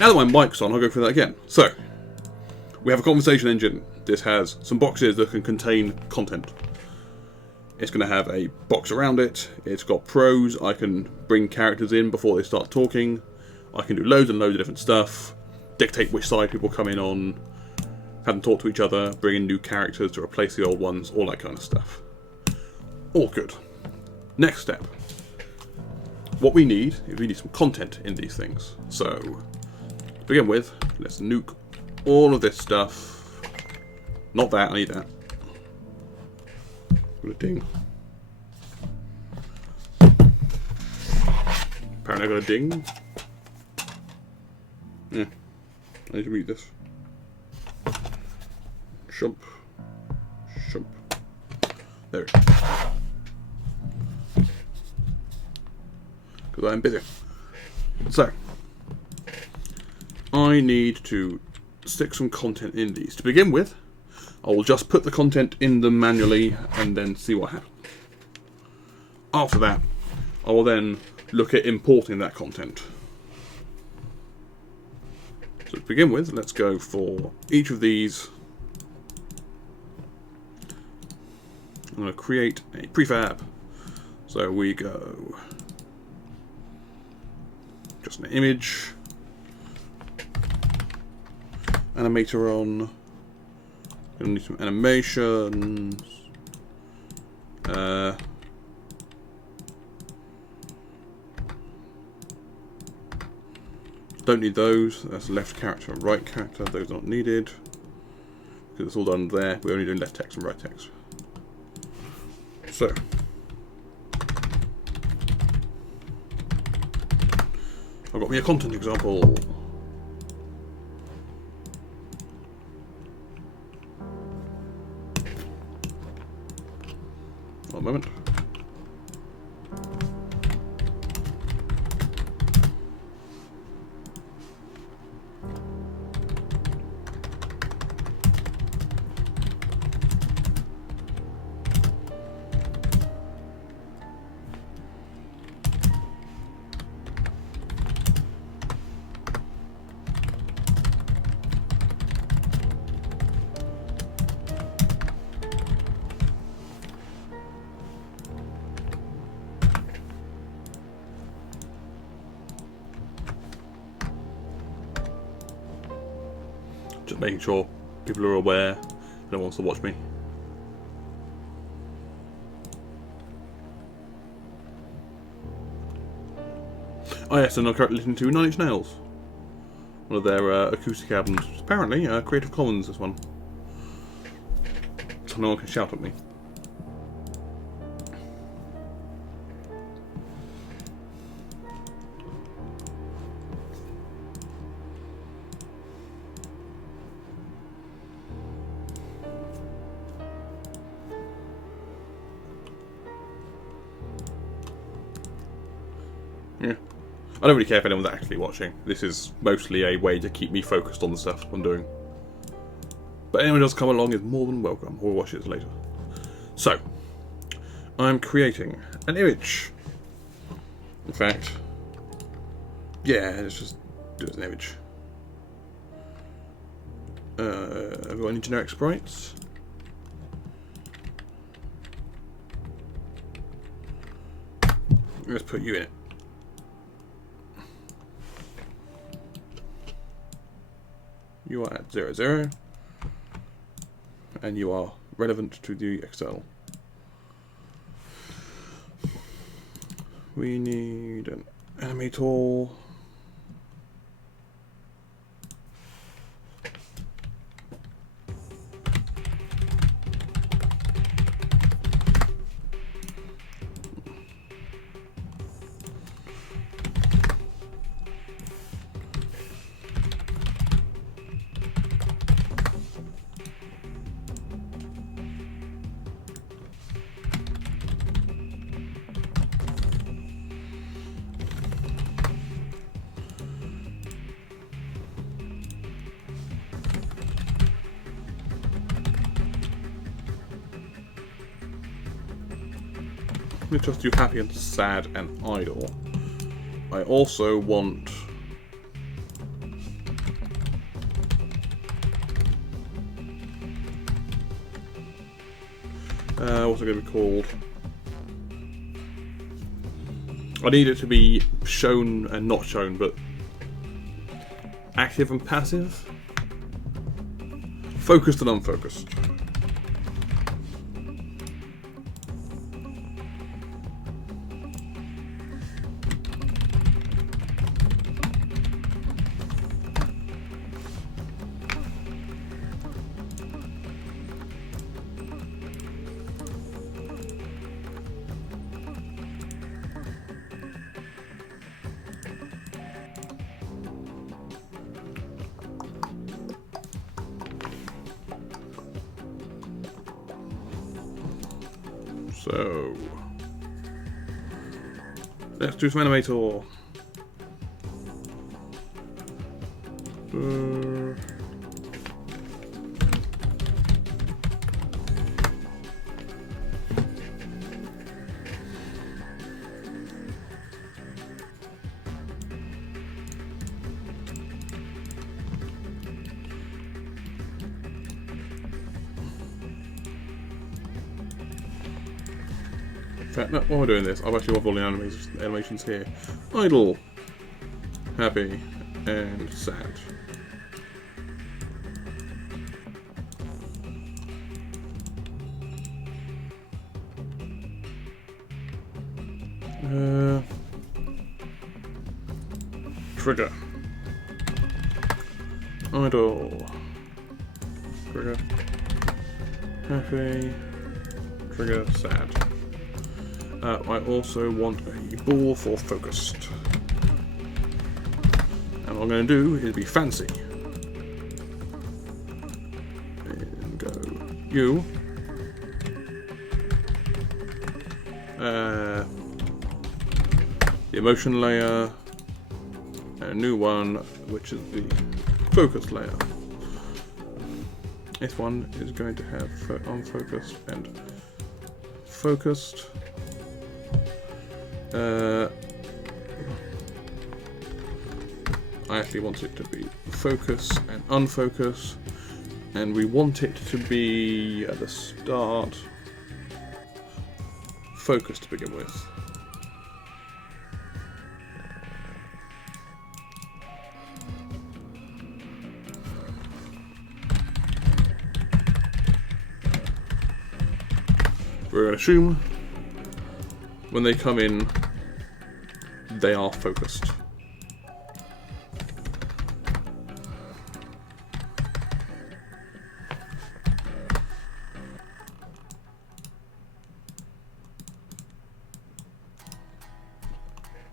Now that my mic's on, I'll go through that again. So, we have a conversation engine. This has some boxes that can contain content. It's going to have a box around it. It's got pros. I can bring characters in before they start talking. I can do loads and loads of different stuff. Dictate which side people come in on. Have them talk to each other. Bring in new characters to replace the old ones. All that kind of stuff. All good. Next step. What we need is we need some content in these things. So, to begin with, let's nuke all of this stuff. Not that, I need that. Got a ding. Apparently I got a ding. Yeah, I need to read this. Shump. Shump. There it is. Because I'm busy. So, I need to stick some content in these. To begin with, I will just put the content in them manually and then see what happens. After that, I will then look at importing that content. So to begin with, let's go for each of these. I'm going to create a prefab. So we go just an image, animator on. Gonna need some animations. Don't need those. That's left character and right character. Those are not needed because it's all done there. We're only doing left text and right text. So I've got me a content example. One moment. Just making sure people are aware. No one wants to watch me. Oh yes, and I'm currently listening to Nine Inch Nails. One of their acoustic albums. Apparently, Creative Commons, this one. So no one can shout at me. Yeah. I don't really care if anyone's actually watching. This is mostly a way to keep me focused on the stuff I'm doing. But anyone who does come along is more than welcome. We'll watch it later. So, I'm creating an image. In fact, yeah, let's just do it as an image. Have we got any generic sprites? Let's put you in it. You are at 0, 0, and you are relevant to the external. We need an animator. Let me just do happy and sad and idle. I also want What's it going to be called? I need it to be shown and not shown, but active and passive. Focused and unfocused. So let's do some animator. In fact, no, while we're doing this, I've actually got all the animations here. Idle, happy, and sad. Trigger. Idle. Trigger. Happy. Trigger. Sad. I also want a ball for focused. And what I'm going to do is be fancy. And go you. The emotion layer. And a new one, which is the focus layer. This one is going to have unfocused and focused. I actually want it to be focus and unfocus, and we want it to be at the start focus to begin with. We're going to assume when they come in, they are focused.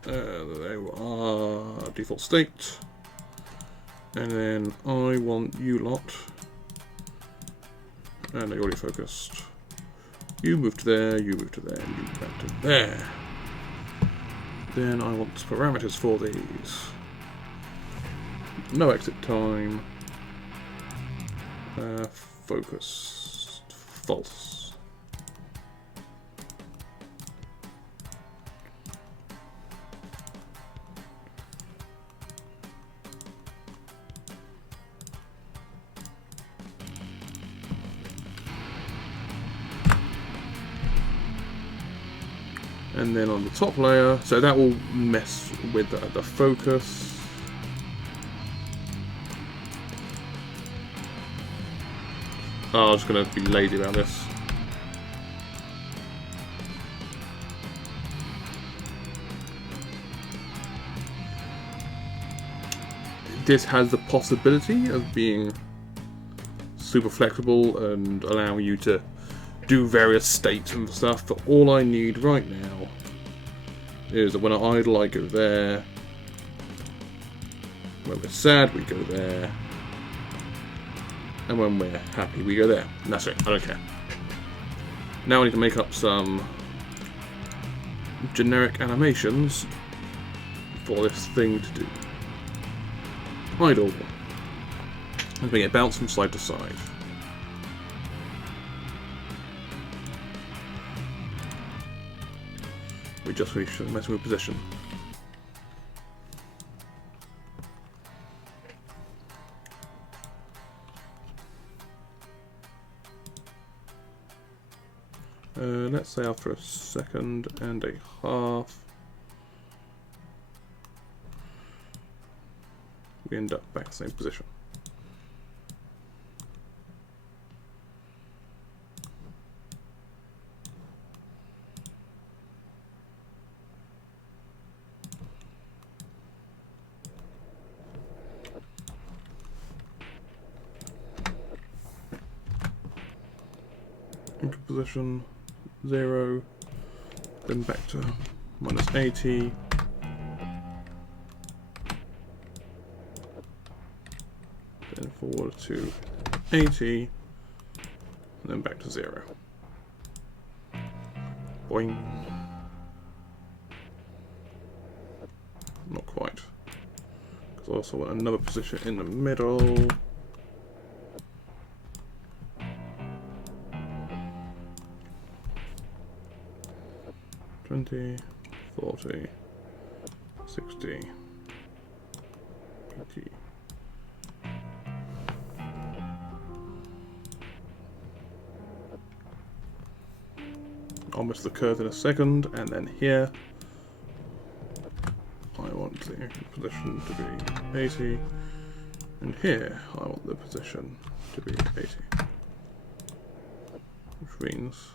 They are default state. And then I want you lot. And they already focused. You move to there, you move to there, you move back to there. Then I want parameters for these. No exit time. Focus. False. And then on the top layer, so that will mess with the focus. Oh, I'm just going to be lazy about this. This has the possibility of being super flexible and allowing you to do various states and stuff, but all I need right now is that when I idle, I go there. When we're sad, we go there. And when we're happy, we go there. And that's it. I don't care. Now I need to make up some generic animations for this thing to do. Idle. And bring it bounce from side to side. We just messing with position. Let's say after a second and a half, we end up back in the same position. Into position 0, then back to minus 80. Then forward to 80, and then back to 0. Boing. Not quite. Because I also want another position in the middle. $20, $40, $60, $80. I'll miss the curve in a second, and then here I want the position to be 80, and here I want the position to be 80, which means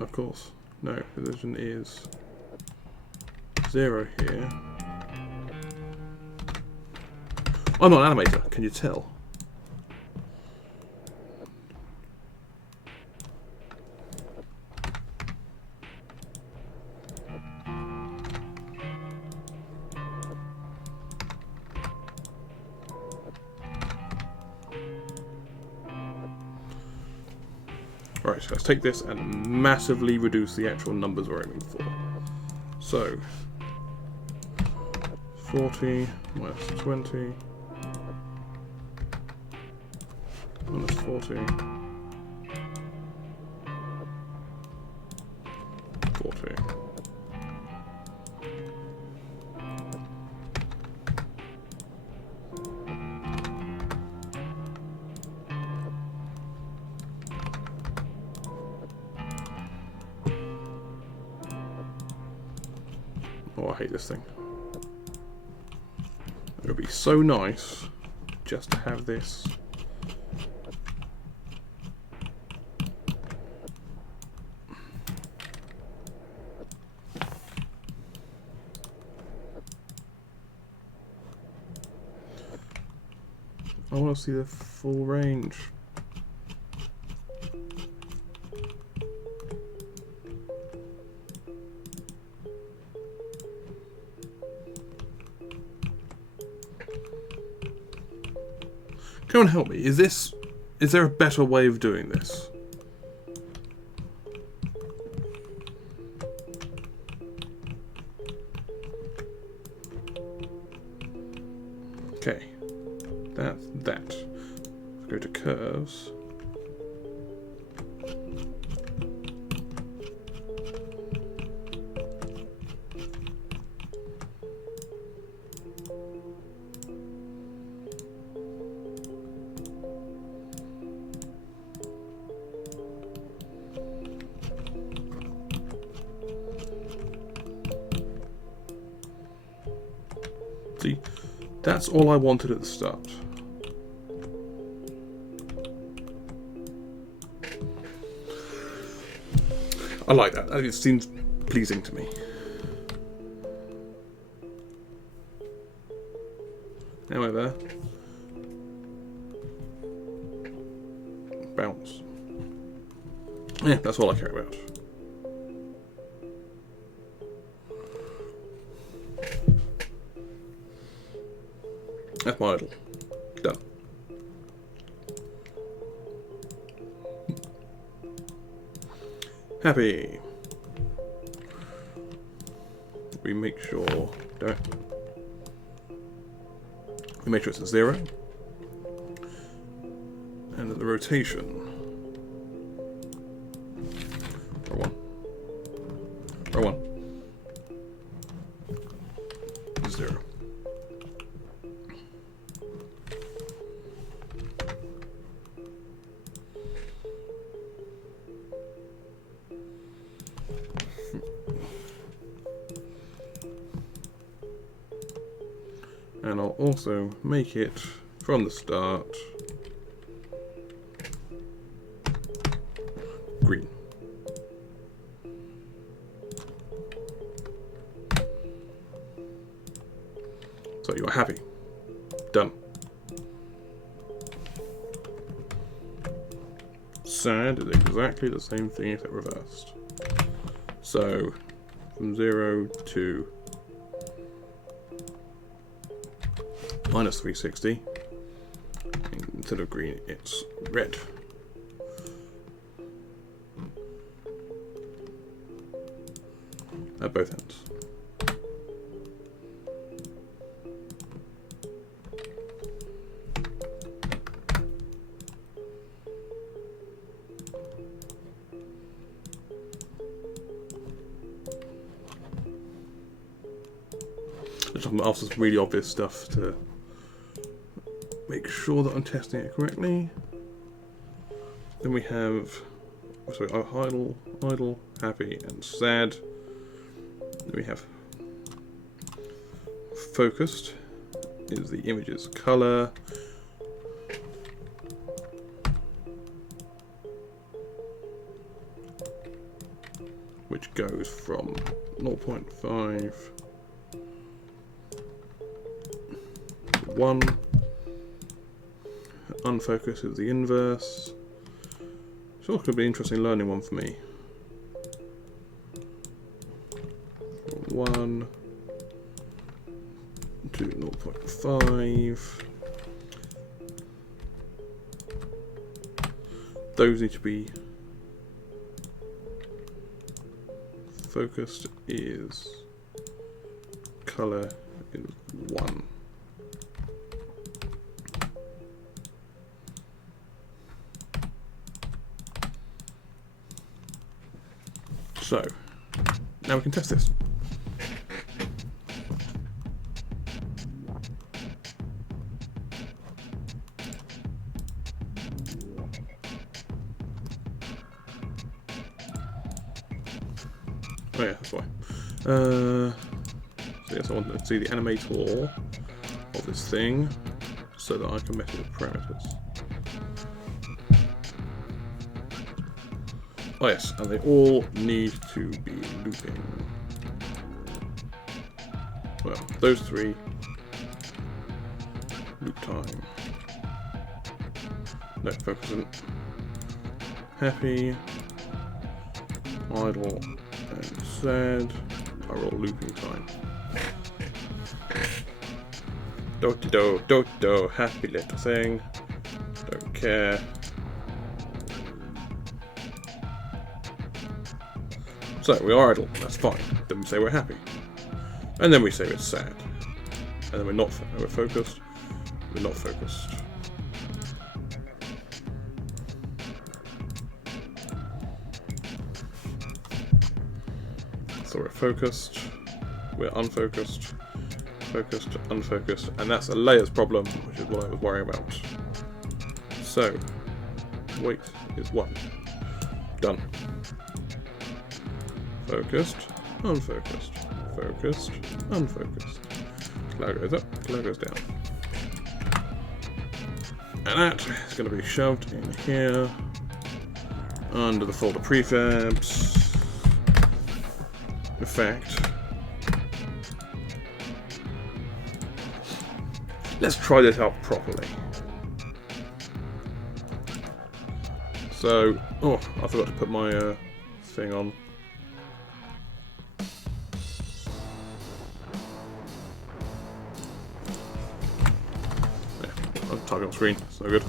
of course, no, position is 0 here. I'm not an animator, can you tell? Right, so let's take this and massively reduce the actual numbers we're aiming for. So, 40 minus 20 minus 40, 40. Oh, I hate this thing. It would be so nice just to have this. I want to see the full range. Come on, help me. Is there a better way of doing this? Okay. That's that. Let's go to curves. See, that's all I wanted at the start. I like that. It seems pleasing to me. Anyway, there. Bounce. Yeah, that's all I care about. That's my idol. Done. Happy. We make sure, don't we make sure it's a 0. And then the rotation. Or 1. And I'll also make it from the start green. So you're happy. Done. Sad is exactly the same thing except reversed. So from 0 to minus 360, instead of green it's red. At both ends. I'm after some really obvious stuff to make sure that I'm testing it correctly. Then we have idle, happy, and sad. Then we have focused is the image's color. Which goes from 0.5 to 1. Unfocus is the inverse. It's also going to be an interesting learning one for me. 1 to 0.5. Those need to be focused is color is 1. So now we can test this. Oh yeah, that's why. So yes, I want to see the animator of this thing so that I can mess with the parameters. Oh yes, and they all need to be looping. Well, those three, loop time. No, focus isn't. Happy, idle, and sad are all looping time. Do, happy little thing. Don't care. So we are idle, that's fine. Then we say we're happy. And then we say it's sad. And then we're focused. We're not focused. So we're focused, we're unfocused, focused, unfocused, and that's a layers problem, which is what I was worrying about. So, weight is 1. Done. Focused, unfocused, focused, unfocused. Color goes up, color goes down. And that is going to be shoved in here, under the folder prefabs. Effect. Let's try this out properly. So, oh, I forgot to put my thing on. Yeah, I'm typing on screen, it's no good.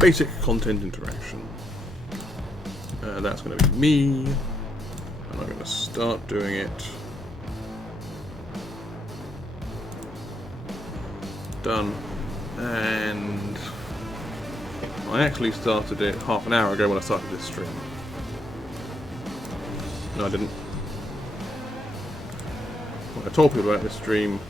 Basic content interaction. That's going to be me, and I'm going to start doing it. Done. And I actually started it half an hour ago when I started this stream. No, I didn't. When I told people about this stream,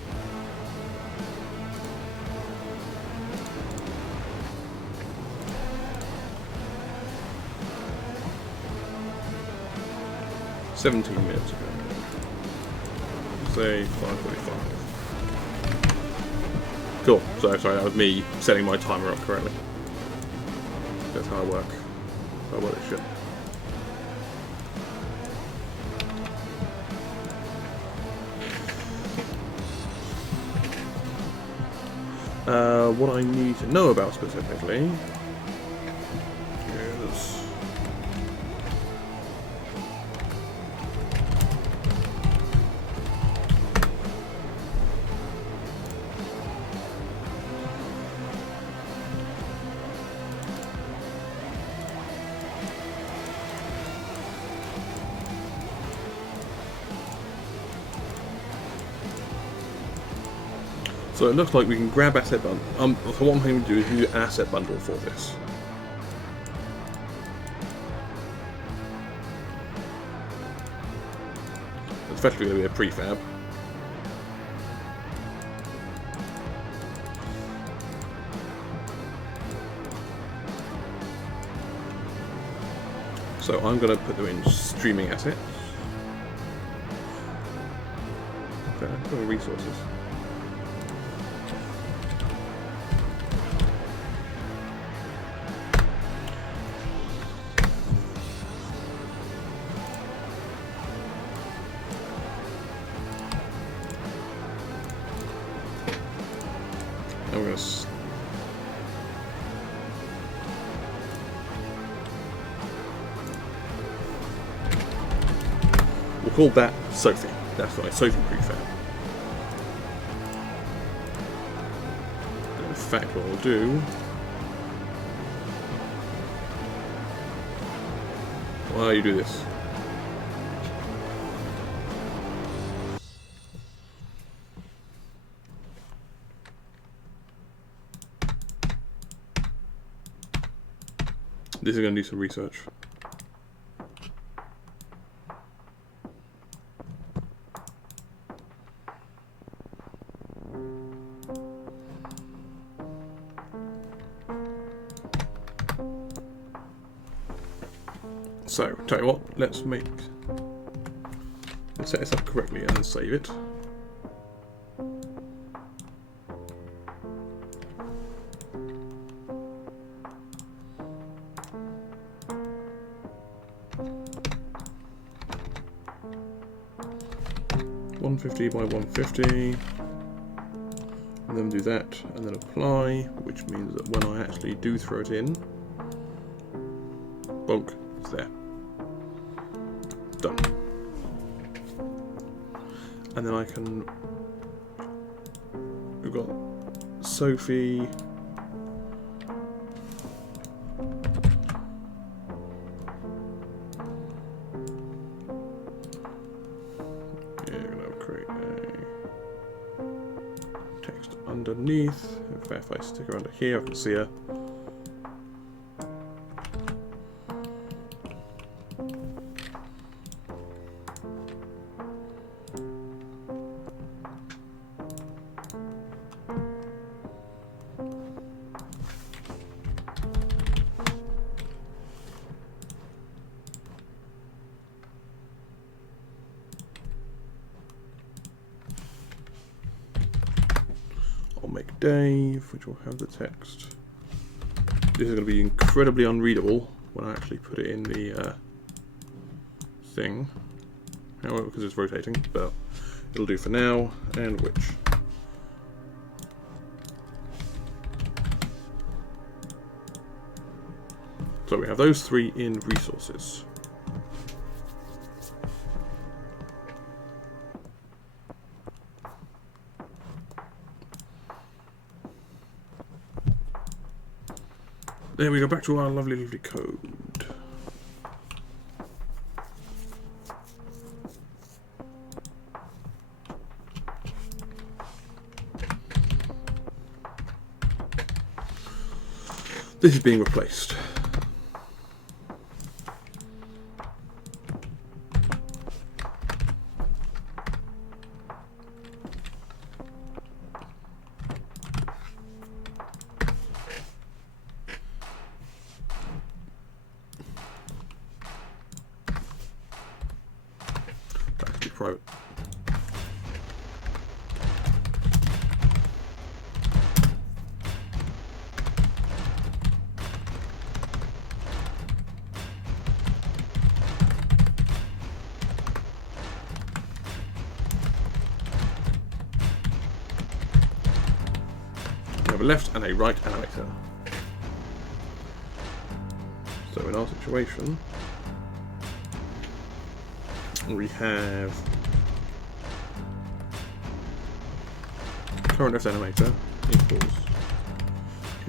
17 minutes ago. Say 5:45. Cool. So sorry, that was me setting my timer up correctly. That's how I work. I work this shit. What I need to know about specifically is so it looks like we can grab asset bundle. So what I'm going to do is do asset bundle for this. It's effectively going to be a prefab. So I'm going to put them in streaming assets. Okay, what are resources? I'm going to we'll call that Sophie. That's right, Sophie prefab. And in fact, what we'll do, while you do this, this is going to do some research. So, tell you what, let's set this up correctly and save it. $150 by $150, and then do that, and then apply, which means that when I actually do throw it in, bonk, it's there. Done. And then I can, we've got Sophie, underneath. In fact, if I stick her under here, I can see her. Make Dave, which will have the text. This is going to be incredibly unreadable when I actually put it in the thing. However, because it's rotating, but it'll do for now. And which. So we have those three in resources. There we go, back to our lovely, lovely code. This is being replaced. private. We have a left and a right animator. So in our situation, we have current left animator equals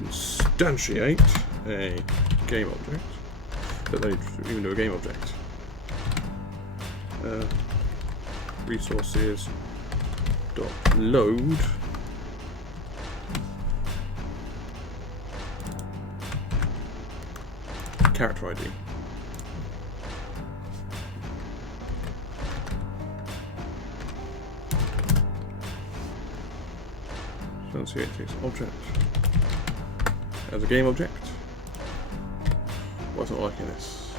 instantiate a game object. Don't even do a game object. Resources dot load character ID. Instantiate takes object as a game object. What's not liking this?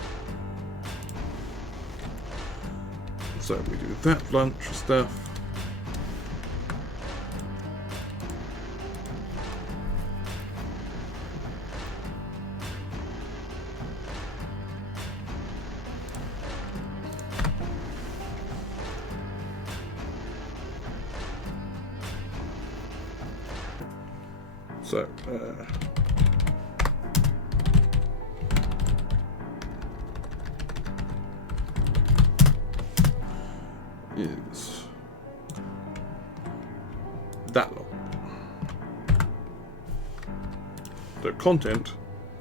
So we do that bunch of stuff. So, is that long. The content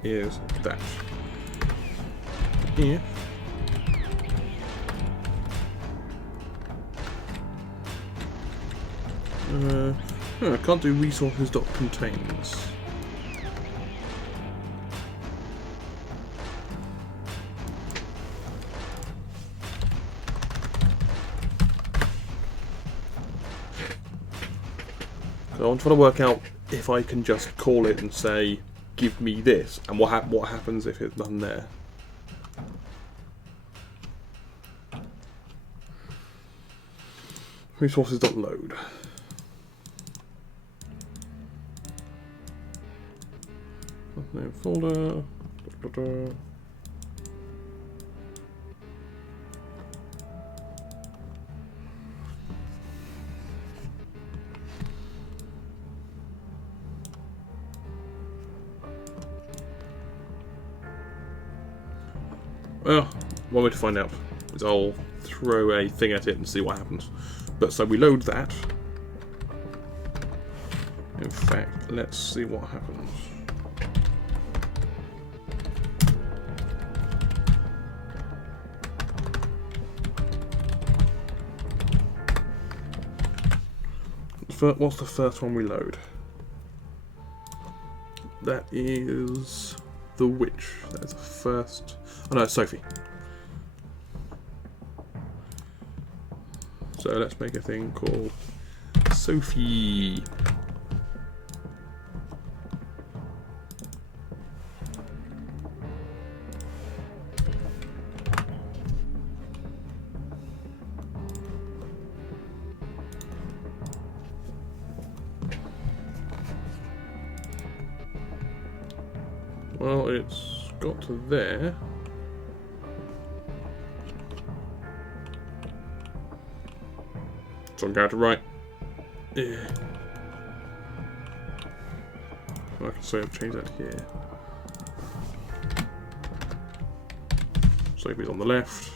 is that. If I can't do resources.contains. So I'm trying to work out if I can just call it and say, give me this, and what happens if it's none there. Resources.load. Name folder. Well, one way to find out is I'll throw a thing at it and see what happens. But so we load that. In fact, let's see what happens. What's the first one we load? That is the witch. That is the first. Oh no, it's Sophie. So let's make a thing called Sophie. Well, it's got to there. So I'm going to right. Yeah. I can say I've changed that here. Sophie's on the left,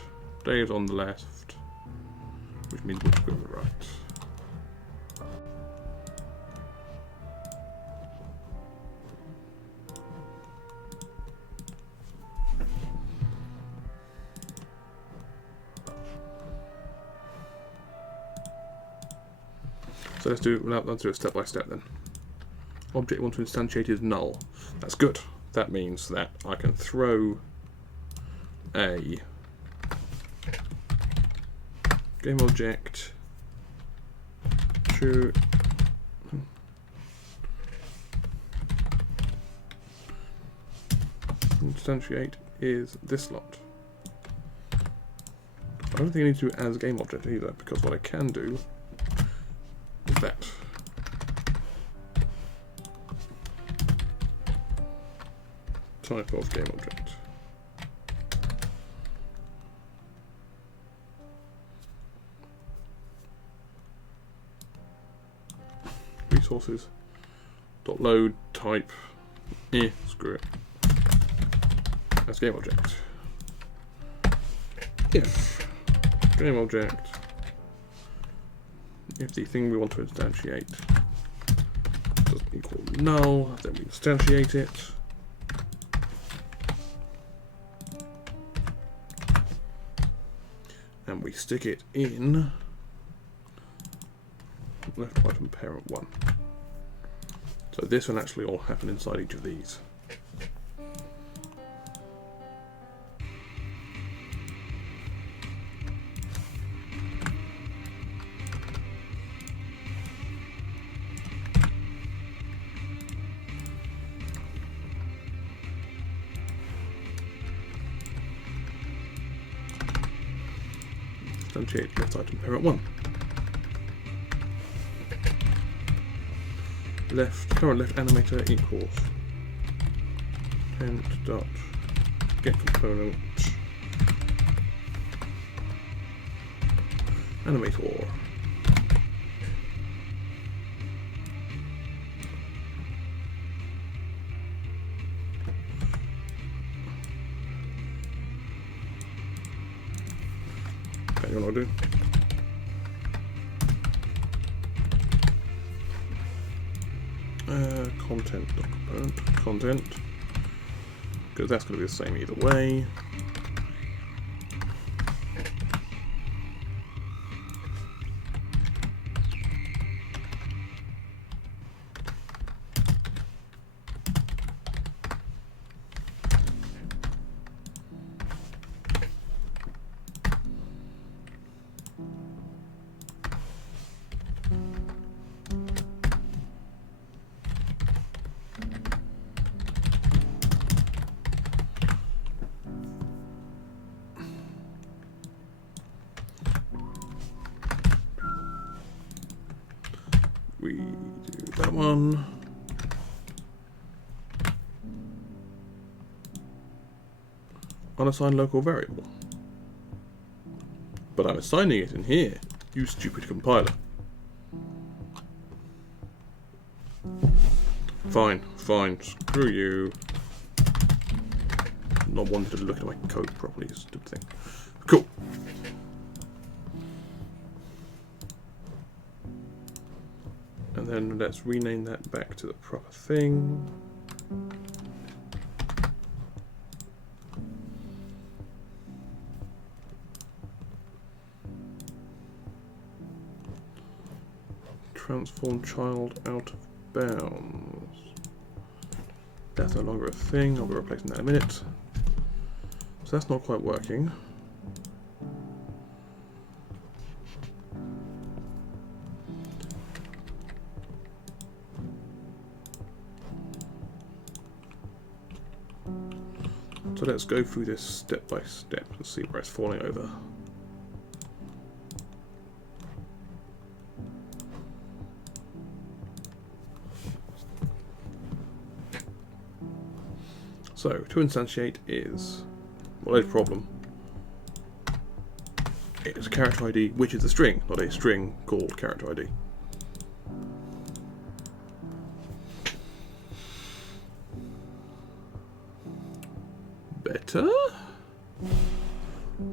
Dave's on the left, which means we'll go on the right. So let's do it step by step then. Object you want to instantiate is null. That's good. That means that I can throw a game object to instantiate is this lot. don't think I need to do it as a game object either, because what I can do is that. Type of game object. Resources. Dot load type. Screw it. That's game object. If game object, if the thing we want to instantiate doesn't equal null, then we instantiate it. And we stick it in left item parent 1. So this will actually all happen inside each of these. Instantiate left item parent 1. Current left animator equals int dot get component animator. Okay, you know what I'll do? Content, because that's going to be the same either way. We do that one. Unassigned local variable. But I'm assigning it in here, you stupid compiler. Fine, screw you. Not wanting to look at my code properly, stupid thing. Cool. And then let's rename that back to the proper thing. Transform child out of bounds. That's no longer a thing. I'll be replacing that in a minute. So that's not quite working. So let's go through this step by step and see where it's falling over. So, to instantiate is, well, there's a problem. It's a character ID, which is a string, not a string called character ID. Better?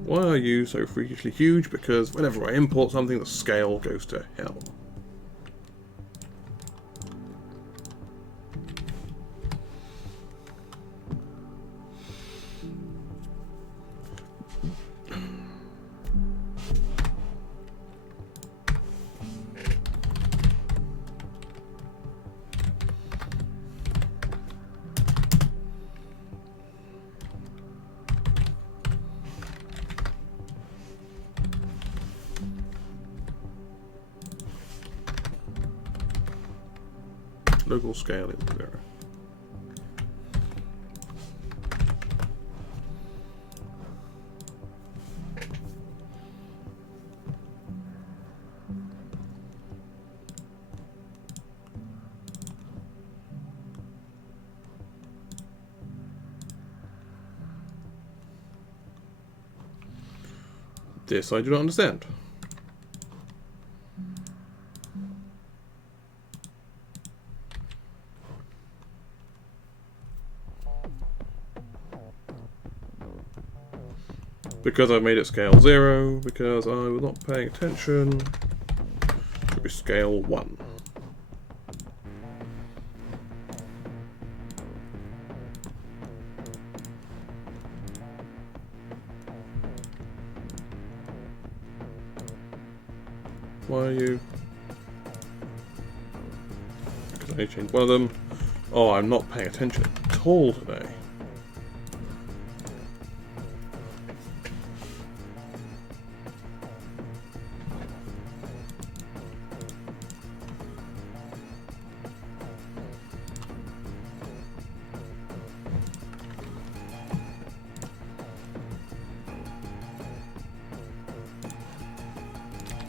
Why are you so freakishly huge? Because whenever I import something, the scale goes to hell. Local scale is 0. This I do not understand. Because I made it scale 0, because I was not paying attention, it should be scale 1. Why are you? Because I need to change one of them. Oh, I'm not paying attention at all today.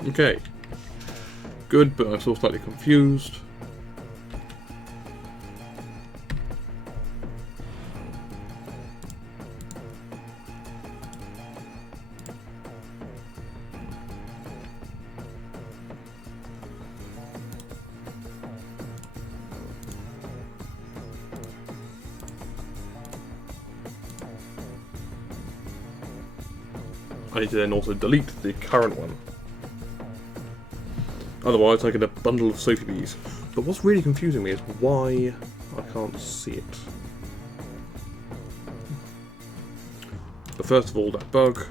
Okay. Good, but I'm still slightly confused. I need to then also delete the current one. Otherwise I get a bundle of Sophie bees. But what's really confusing me is why I can't see it. But first of all, that bug.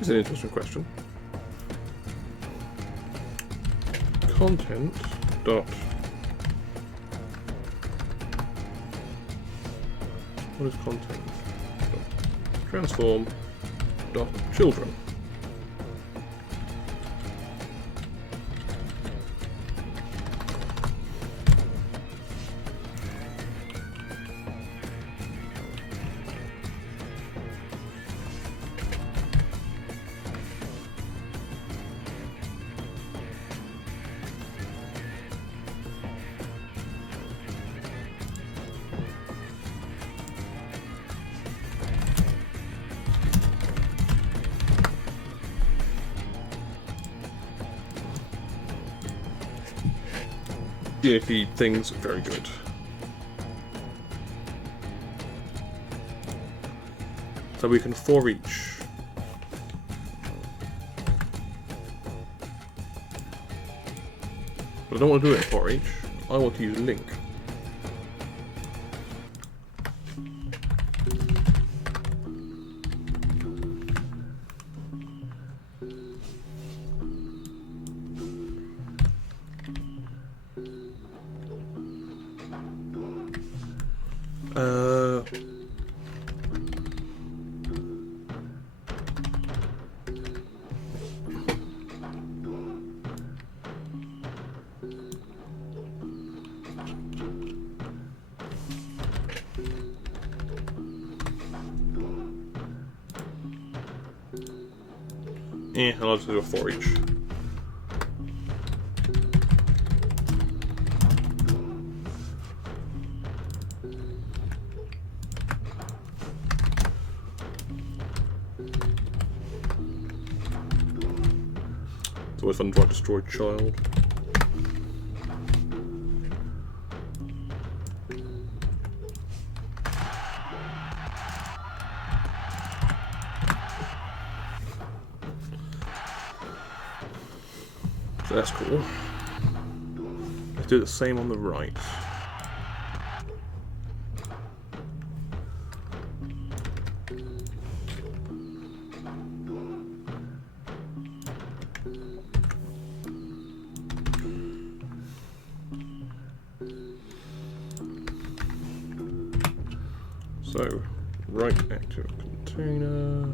It's an interesting question. Content dot. What is content? Transform dot children. PHP things very good. So we can for each. But I don't want to do it for each. I want to use link. I'll just do a for each. It's always fun to write destroy child. So that's cool. Let's do the same on the right. So, right active container.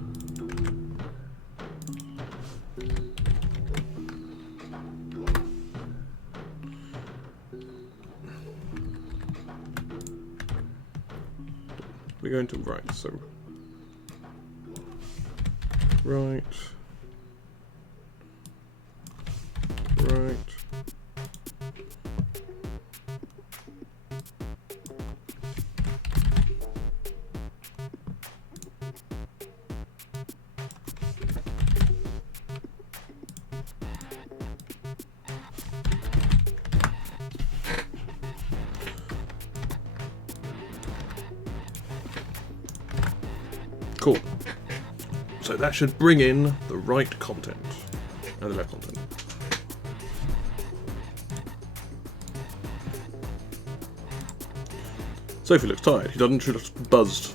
we're going to right. So right, right. Cool. So that should bring in the right content and the left content. Sophie looks tired. She doesn't. She looks buzzed.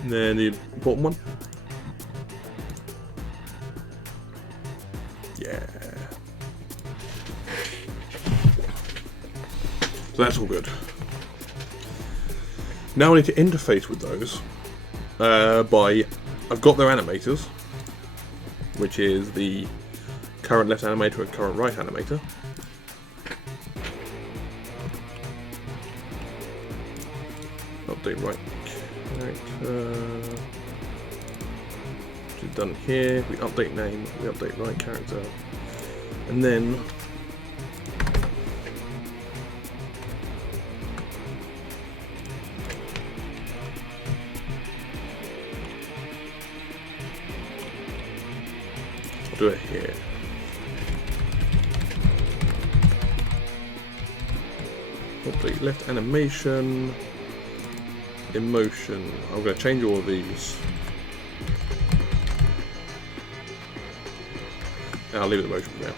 And then the important one. Yeah. So that's all good. Now I need to interface with those I've got their animators, which is the current left animator and current right animator. Update right character. Which is done here. We update name, we update right character. And then I'll do it here. Update left animation, emotion. I'm going to change all of these. I'll leave it emotion for now.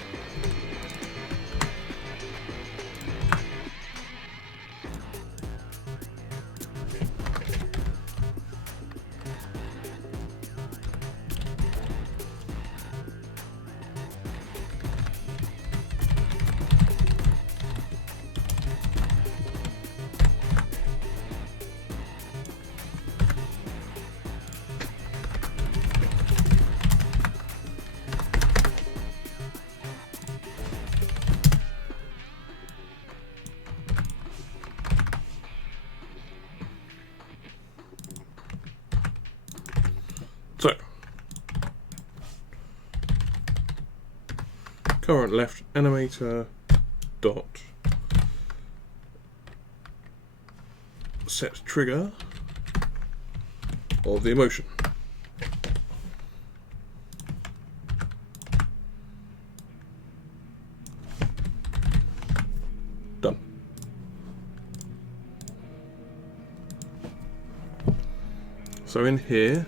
So, current left animator dot set trigger of the emotion. Done. So in here,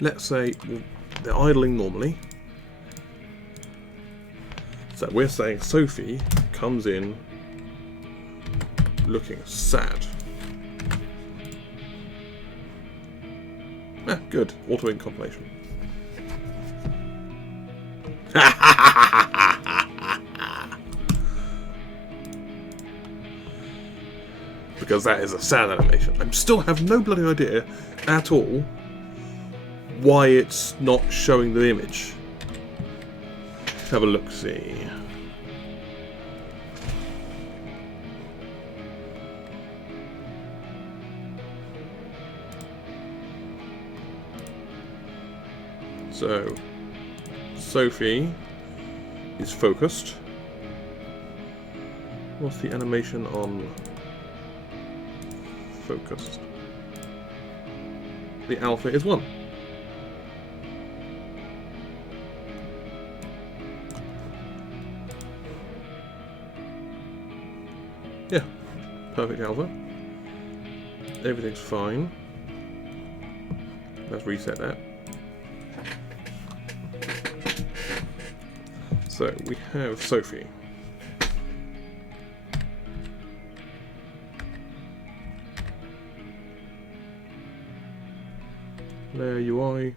let's say they're idling normally. So we're saying Sophie comes in looking sad. Ah, good. Auto-in confirmation. Because that is a sad animation. I still have no bloody idea at all why it's not showing the image. Let's have a look, see. So, Sophie is focused. What's the animation on focused? The alpha is 1. Yeah, perfect alpha. Everything's fine. Let's reset that. So we have Sophie. Layer UI.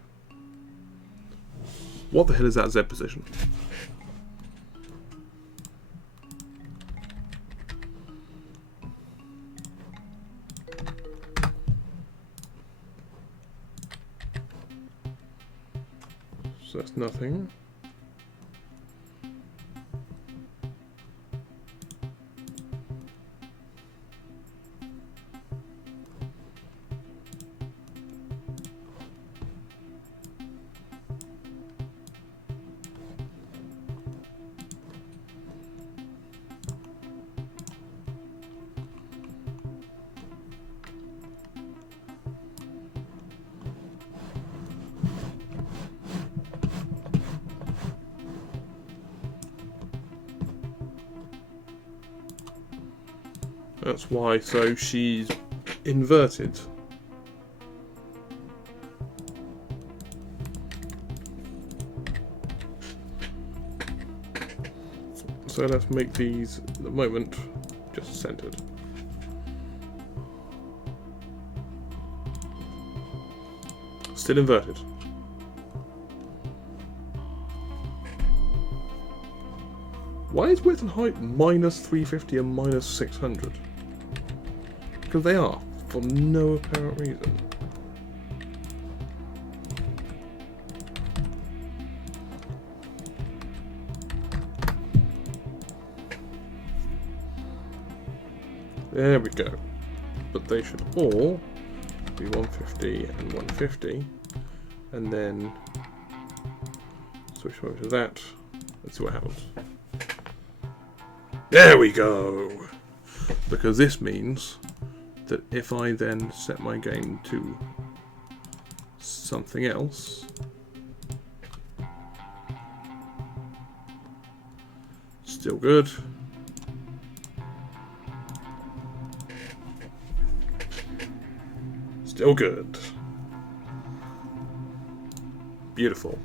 What the hell is that Z position? So that's nothing. That's why. So she's inverted. So let's make these, at the moment, just centered. Still inverted. Why is width and height minus 350 and minus 600? Because they are, for no apparent reason. There we go. But they should all be 150 and 150. And then switch over to that. Let's see what happens. There we go! Because this means that if I then set my game to something else, still good. Still good. Beautiful.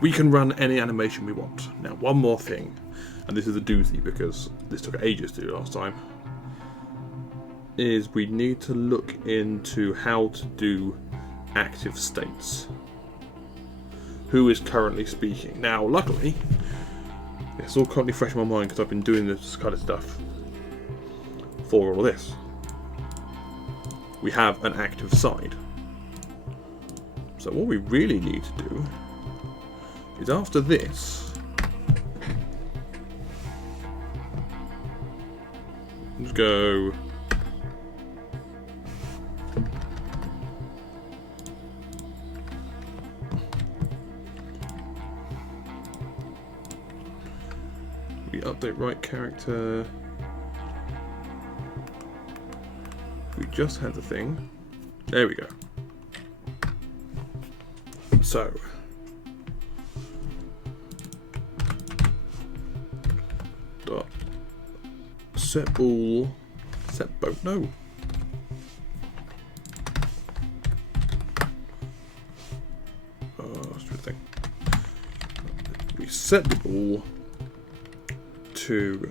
We can run any animation we want. Now, one more thing, and this is a doozy because this took ages to do last time, is we need to look into how to do active states. Who is currently speaking? Now, luckily, it's all currently fresh in my mind because I've been doing this kind of stuff for all of this. We have an active side. So what we really need to do is after this, let's go we update right character. We just had the thing. There we go. So dot set ball set boat no. Stupid thing. We set the ball to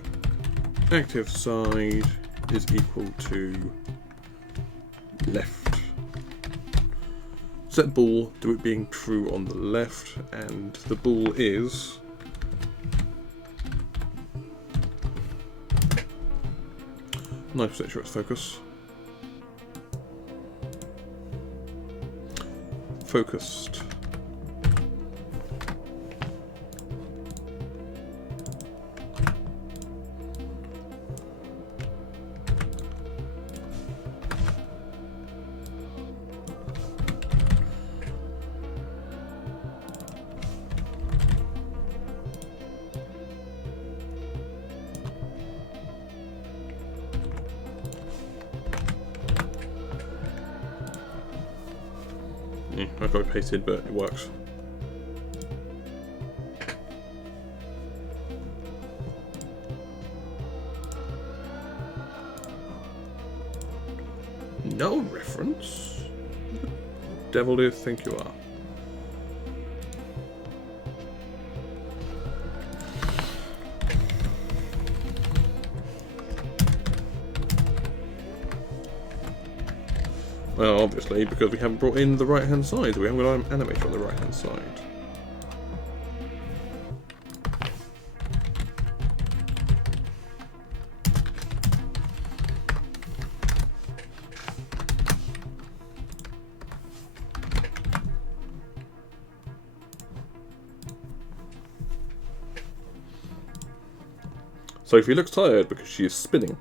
active side is equal to left. Set ball, do it being true on the left, and the ball is 90% sure it's focus. Focused. I got it pasted, but it works. No reference? Who the devil do you think you are? Well, obviously, because we haven't brought in the right-hand side. We haven't got an animation on the right-hand side. Sophie looks tired because she is spinning.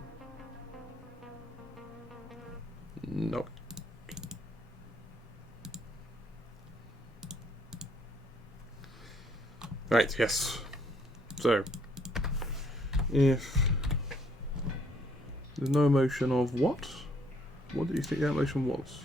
No. Right, yes. So, if there's no emotion of what? What do you think that emotion was?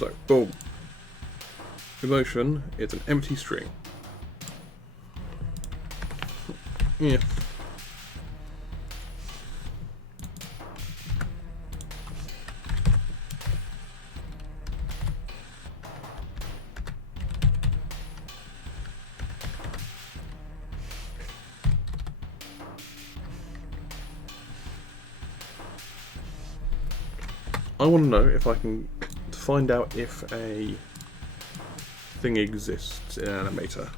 So, boom. Emotion is an empty string. Yeah. I want to know if I can find out if a thing exists in Animator.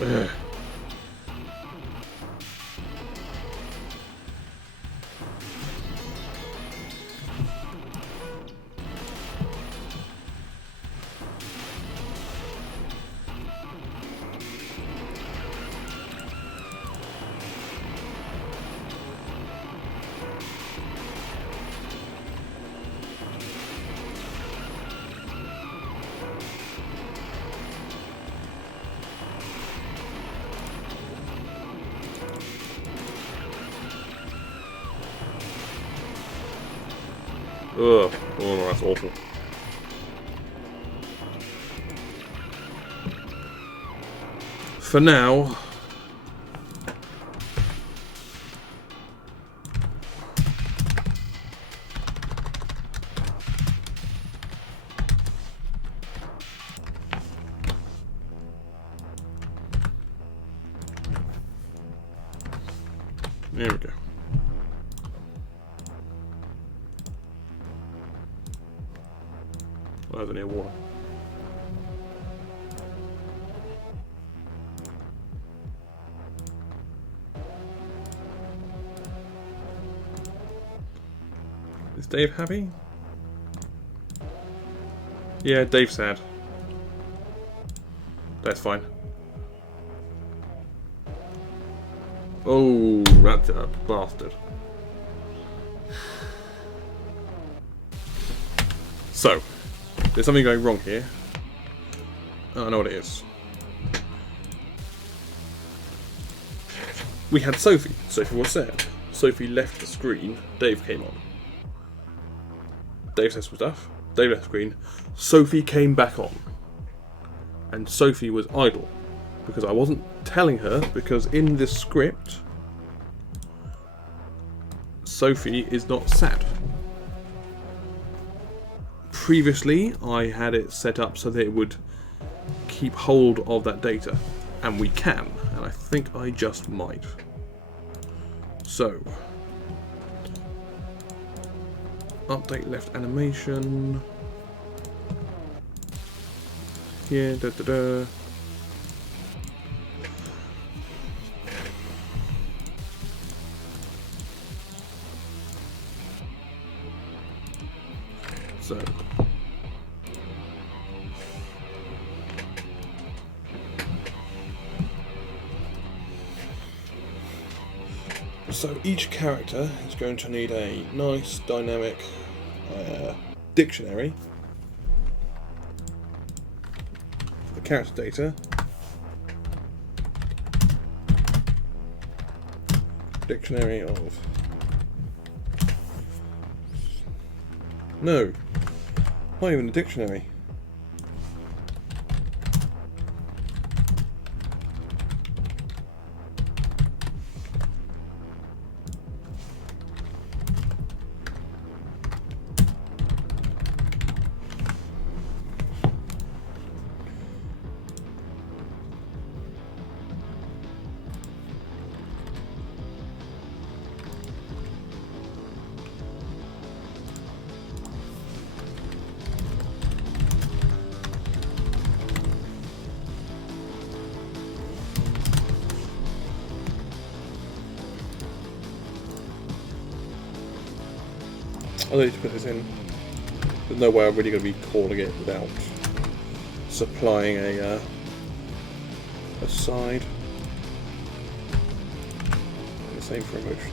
Ugh. Ugh. Oh, that's awful. For now, there we go. Oh, there's near water. Is Dave happy? Yeah, Dave's sad. That's fine. Oh, that's a bastard. So, there's something going wrong here. Oh, I know what it is. We had Sophie. Sophie was sad. Sophie left the screen. Dave came on. Dave said some stuff. Dave left the screen. Sophie came back on. And Sophie was idle. Because I wasn't telling her, because in this script, Sophie is not sad. Previously, I had it set up so that it would keep hold of that data. And we can. And I think I just might. So, update left animation. Here, da da da. So each character is going to need a nice dynamic dictionary for the character data. Dictionary of... No, not even a dictionary. I need to put this in. There's no way I'm really going to be calling it without supplying a side. And the same for emotions.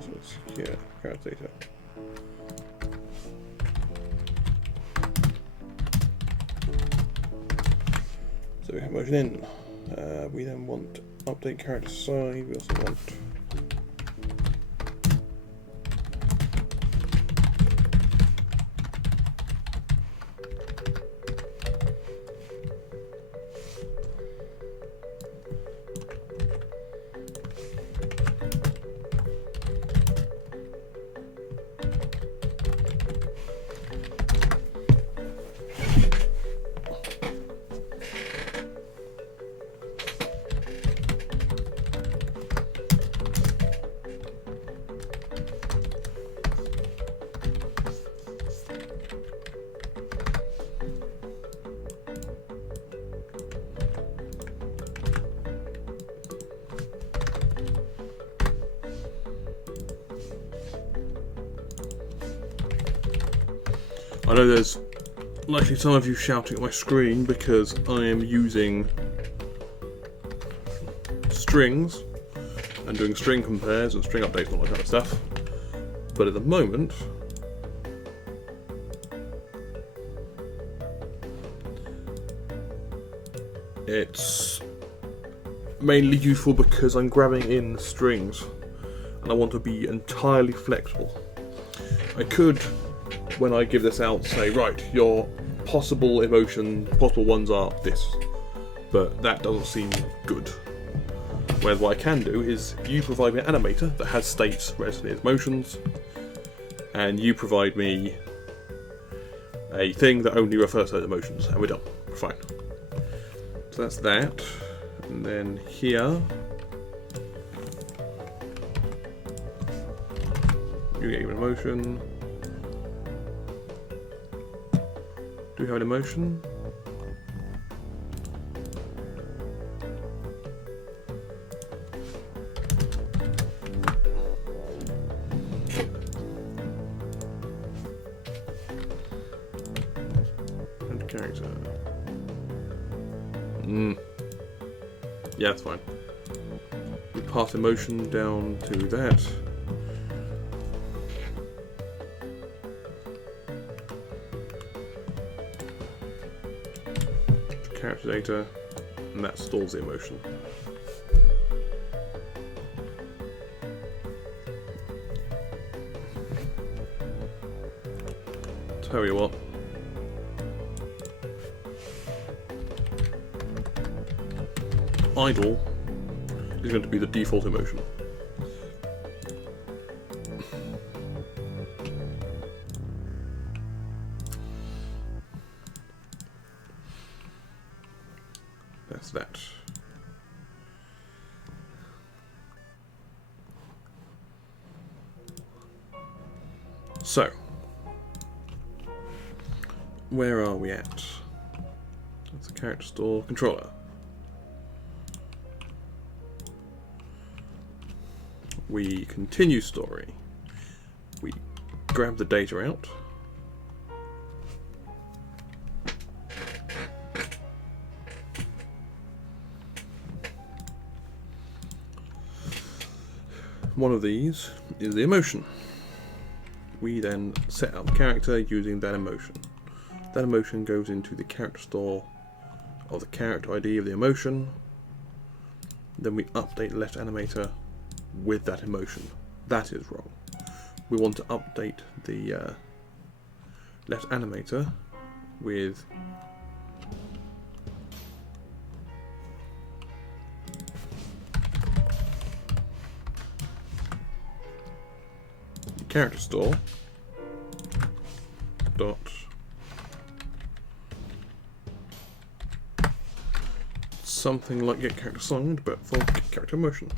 also secure character data. So we have motion in. We then want update character side. We also want I know there's likely some of you shouting at my screen because I am using strings and doing string compares and string updates and all that kind of stuff. But at the moment, it's mainly useful because I'm grabbing in strings and I want to be entirely flexible. I could, when I give this out, say, right, your possible ones are this, but that doesn't seem good. Whereas what I can do is you provide me an animator that has states representing its motions, and you provide me a thing that only refers to those emotions, and we're done. We're fine. So that's that. And then here, you get an emotion. Do we have an emotion? And character. Yeah, that's fine. We pass emotion down to that. Character data, and that stores the emotion. Tell you what. Idle is going to be the default emotion. That's that. So, where are we at? That's the character store controller. We continue story. We grab the data out. One of these is the emotion. We then set up the character using that emotion. That emotion goes into the character store of the character ID of the emotion. Then we update the left animator with that emotion. That is wrong. We want to update the left animator with character store dot something like get character signed, but for character motion.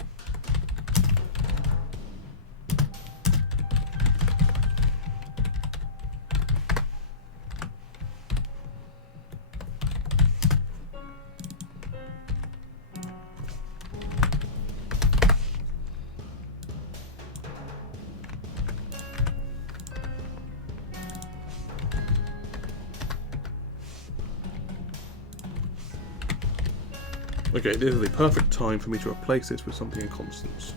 Okay, this is the perfect time for me to replace this with something in constants.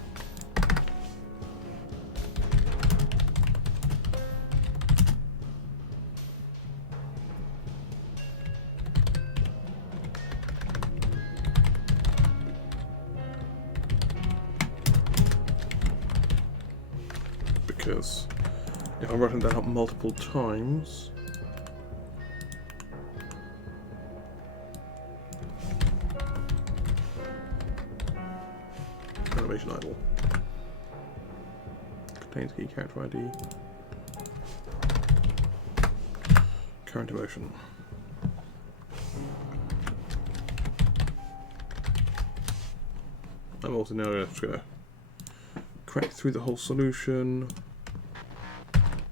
because if I'm writing that out multiple times, animation idle contains key character ID, current emotion. I'm also now just going to crack through the whole solution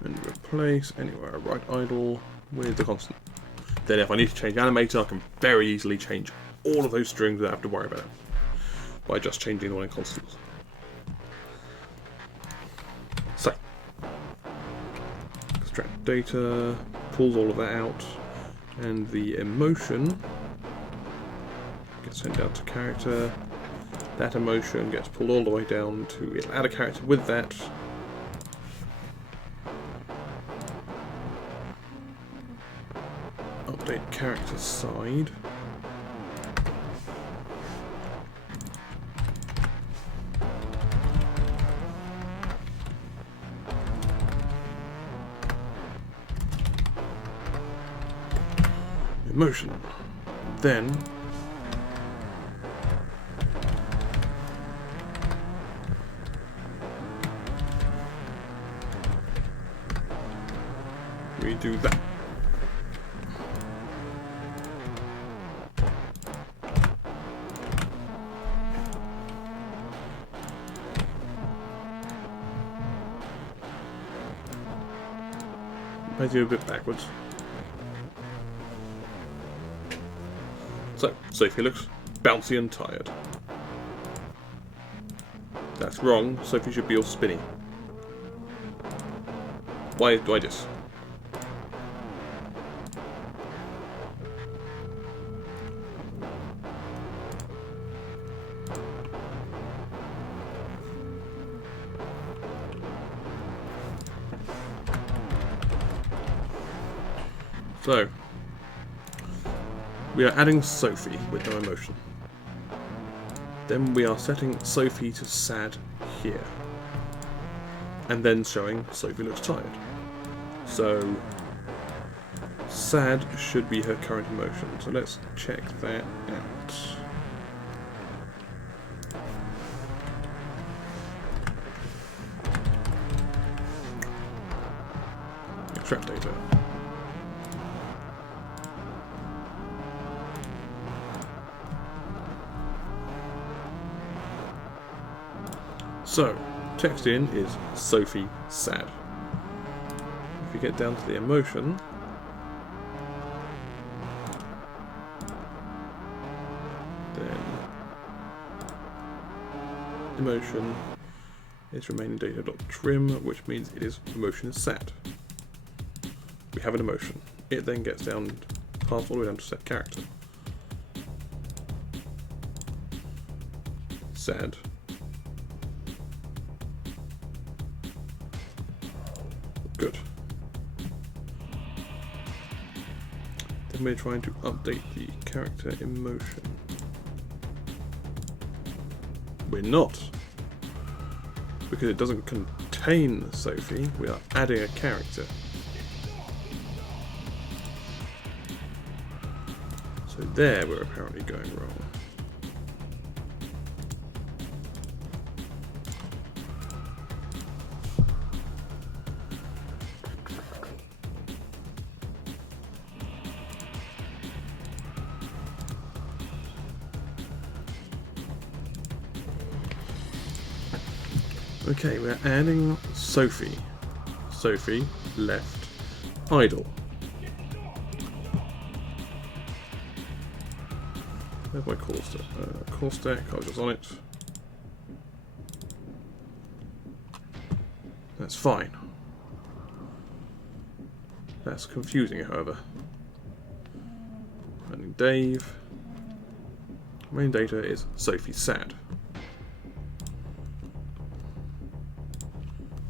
and replace anywhere I write idle with the constant. Then if I need to change animator, I can very easily change all of those strings without having to worry about it by just changing the one in constants. So, extract data, pulls all of that out, and the emotion gets sent down to character. That emotion gets pulled all the way down to, it'll add a character with that. Update character side. Emotion. Then we do that. I do a bit backwards. So, Sophie looks bouncy and tired. That's wrong. Sophie should be all spinny. Why do I just? So, we are adding Sophie with no emotion. Then we are setting Sophie to sad here. And then showing Sophie looks tired. So, sad should be her current emotion. So let's check that out. Extract data. So, text in is Sophie sad. If you get down to the emotion, then emotion is remaining data.trim, which means it is emotion is sad. We have an emotion. It then gets down, passed all the way down to set character. Sad. Good. Then we're trying to update the character emotion. We're not. Because it doesn't contain Sophie, we are adding a character. So there we're apparently going wrong. Okay, we're adding Sophie. Sophie left idle. Where's my core stack? Core stack, I was just on it. That's fine. That's confusing, however. Finding Dave. Main data is Sophie sad.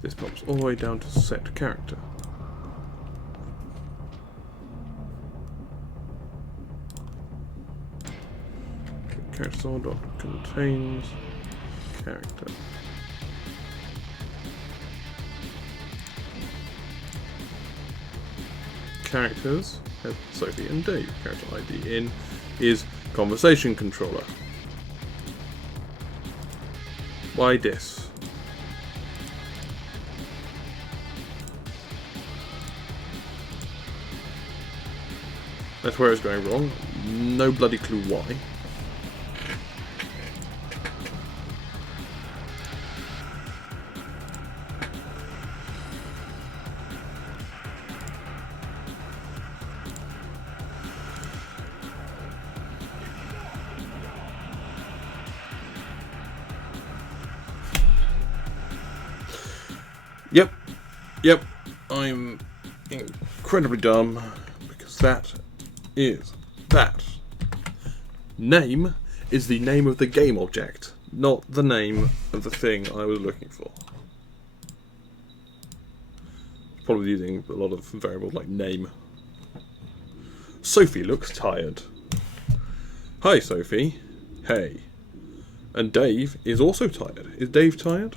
This pops all the way down to set character. Character sort dot contains character. characters have Sophie and Dave. Character ID in is conversation controller. Why this? That's where it's going wrong. No bloody clue why. Yep, I'm incredibly dumb, because that name is the name of the game object, not the name of the thing I was looking for. Probably using a lot of variables like name. Sophie looks tired. Hi, Sophie. Hey. And Dave is also tired. Is Dave tired?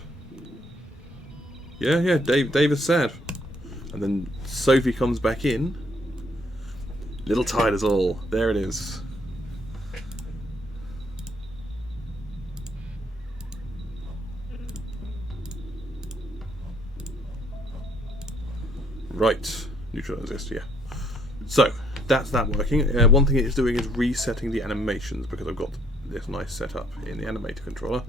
Yeah, Dave is sad. And then Sophie comes back in. Little tired as all. There it is. Right. Neutral exist, yeah. So, that's that working. One thing it's doing is resetting the animations, because I've got this nice setup in the animator controller.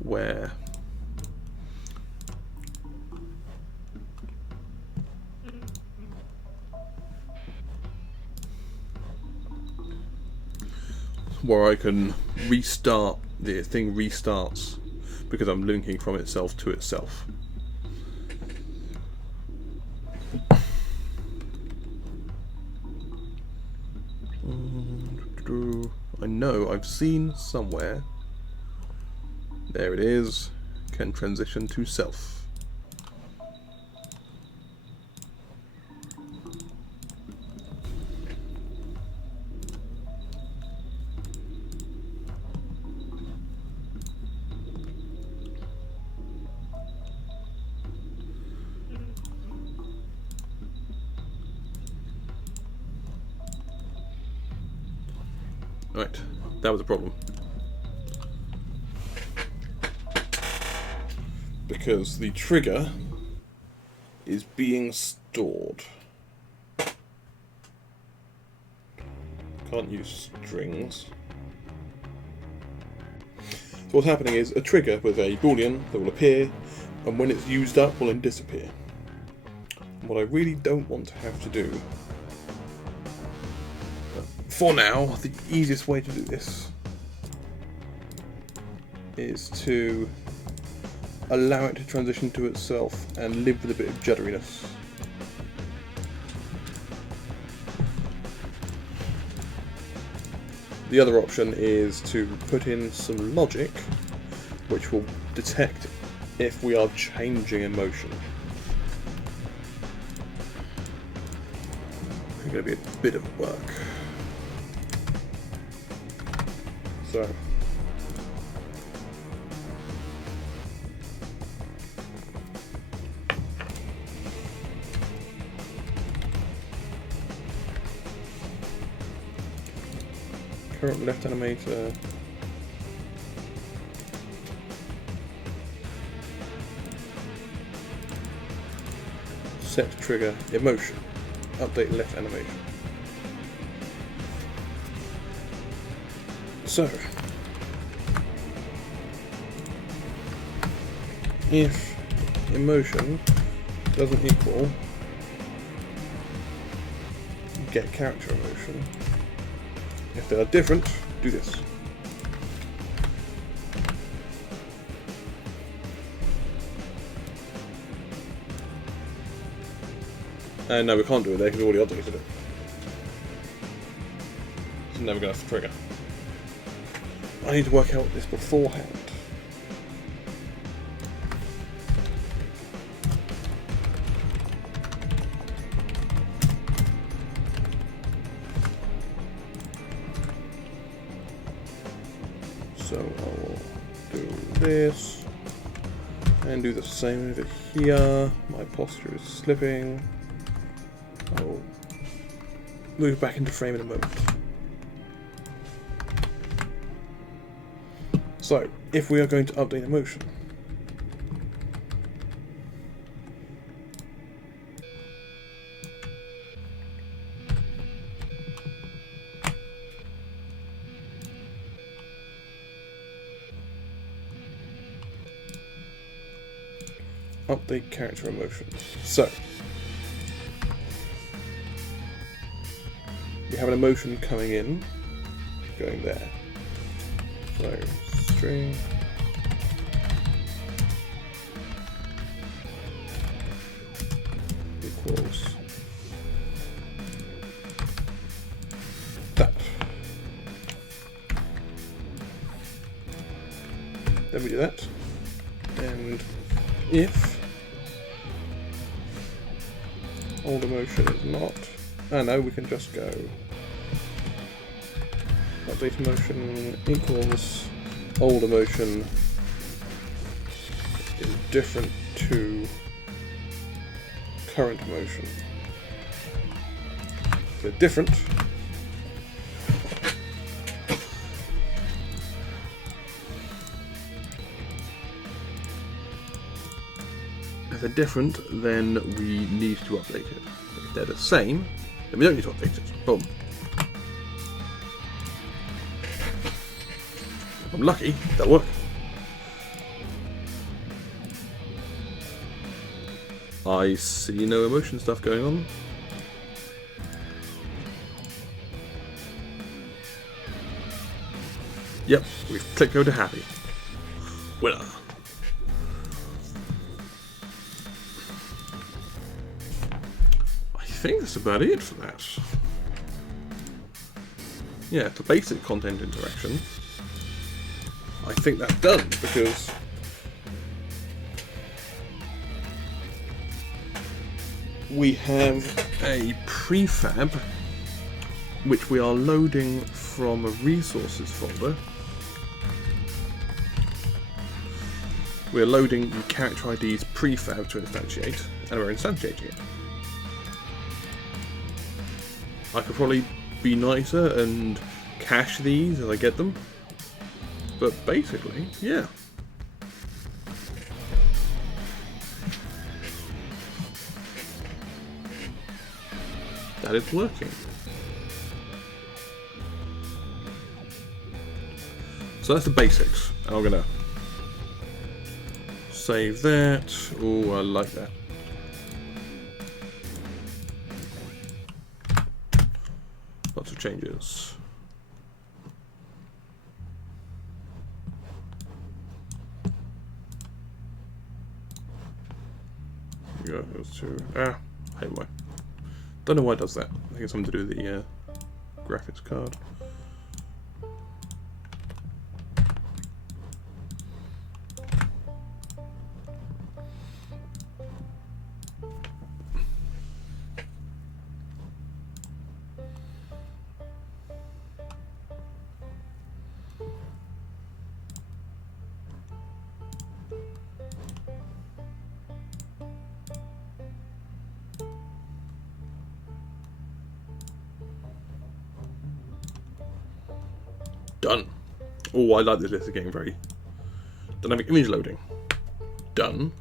Where I can restart, the thing restarts because I'm linking from itself to itself. I know I've seen somewhere. There it is. Can transition to self. Right, that was a problem. Because the trigger is being stored. Can't use strings. So what's happening is a trigger with a boolean that will appear, and when it's used up will then disappear. And what I really don't want to have to do, for now, the easiest way to do this is to allow it to transition to itself and live with a bit of judderiness. The other option is to put in some logic which will detect if we are changing emotion. It's going to be a bit of work. So, current left animator, set trigger emotion, update left animation. So, if emotion doesn't equal get character emotion, if they are different, do this. And no, we can't do it there because we already updated it. It's never going to trigger. I need to work out this beforehand. So I will do this. And do the same over here. My posture is slipping. I'll move back into frame in a moment. So, if we are going to update a motion, update character emotion. So, we have an emotion coming in, going there. So, string equals that. Then we do that, and if old emotion is not, no, we can just go update emotion equals old emotion is different to current emotion. So different if they're different, then we need to update it. If they're the same, then we don't need to update it. Boom. If I'm lucky, that'll work. I see no emotion stuff going on. Yep, we've clicked over to happy. Winner. I think that's about it for that. Yeah, for basic content interaction, I think that's done, because we have a prefab which we are loading from a resources folder. We're loading the character ID's prefab to instantiate, and we're instantiating it. I could probably be nicer and cache these as I get them, but basically, yeah. That is working. So that's the basics. And I'm gonna save that. Oh, I like that. Lots of changes. Yeah, those two. Hey, why? Don't know why it does that. I think it's something to do with the graphics card. Done. Oh, I like this list of getting very dynamic image loading. Done.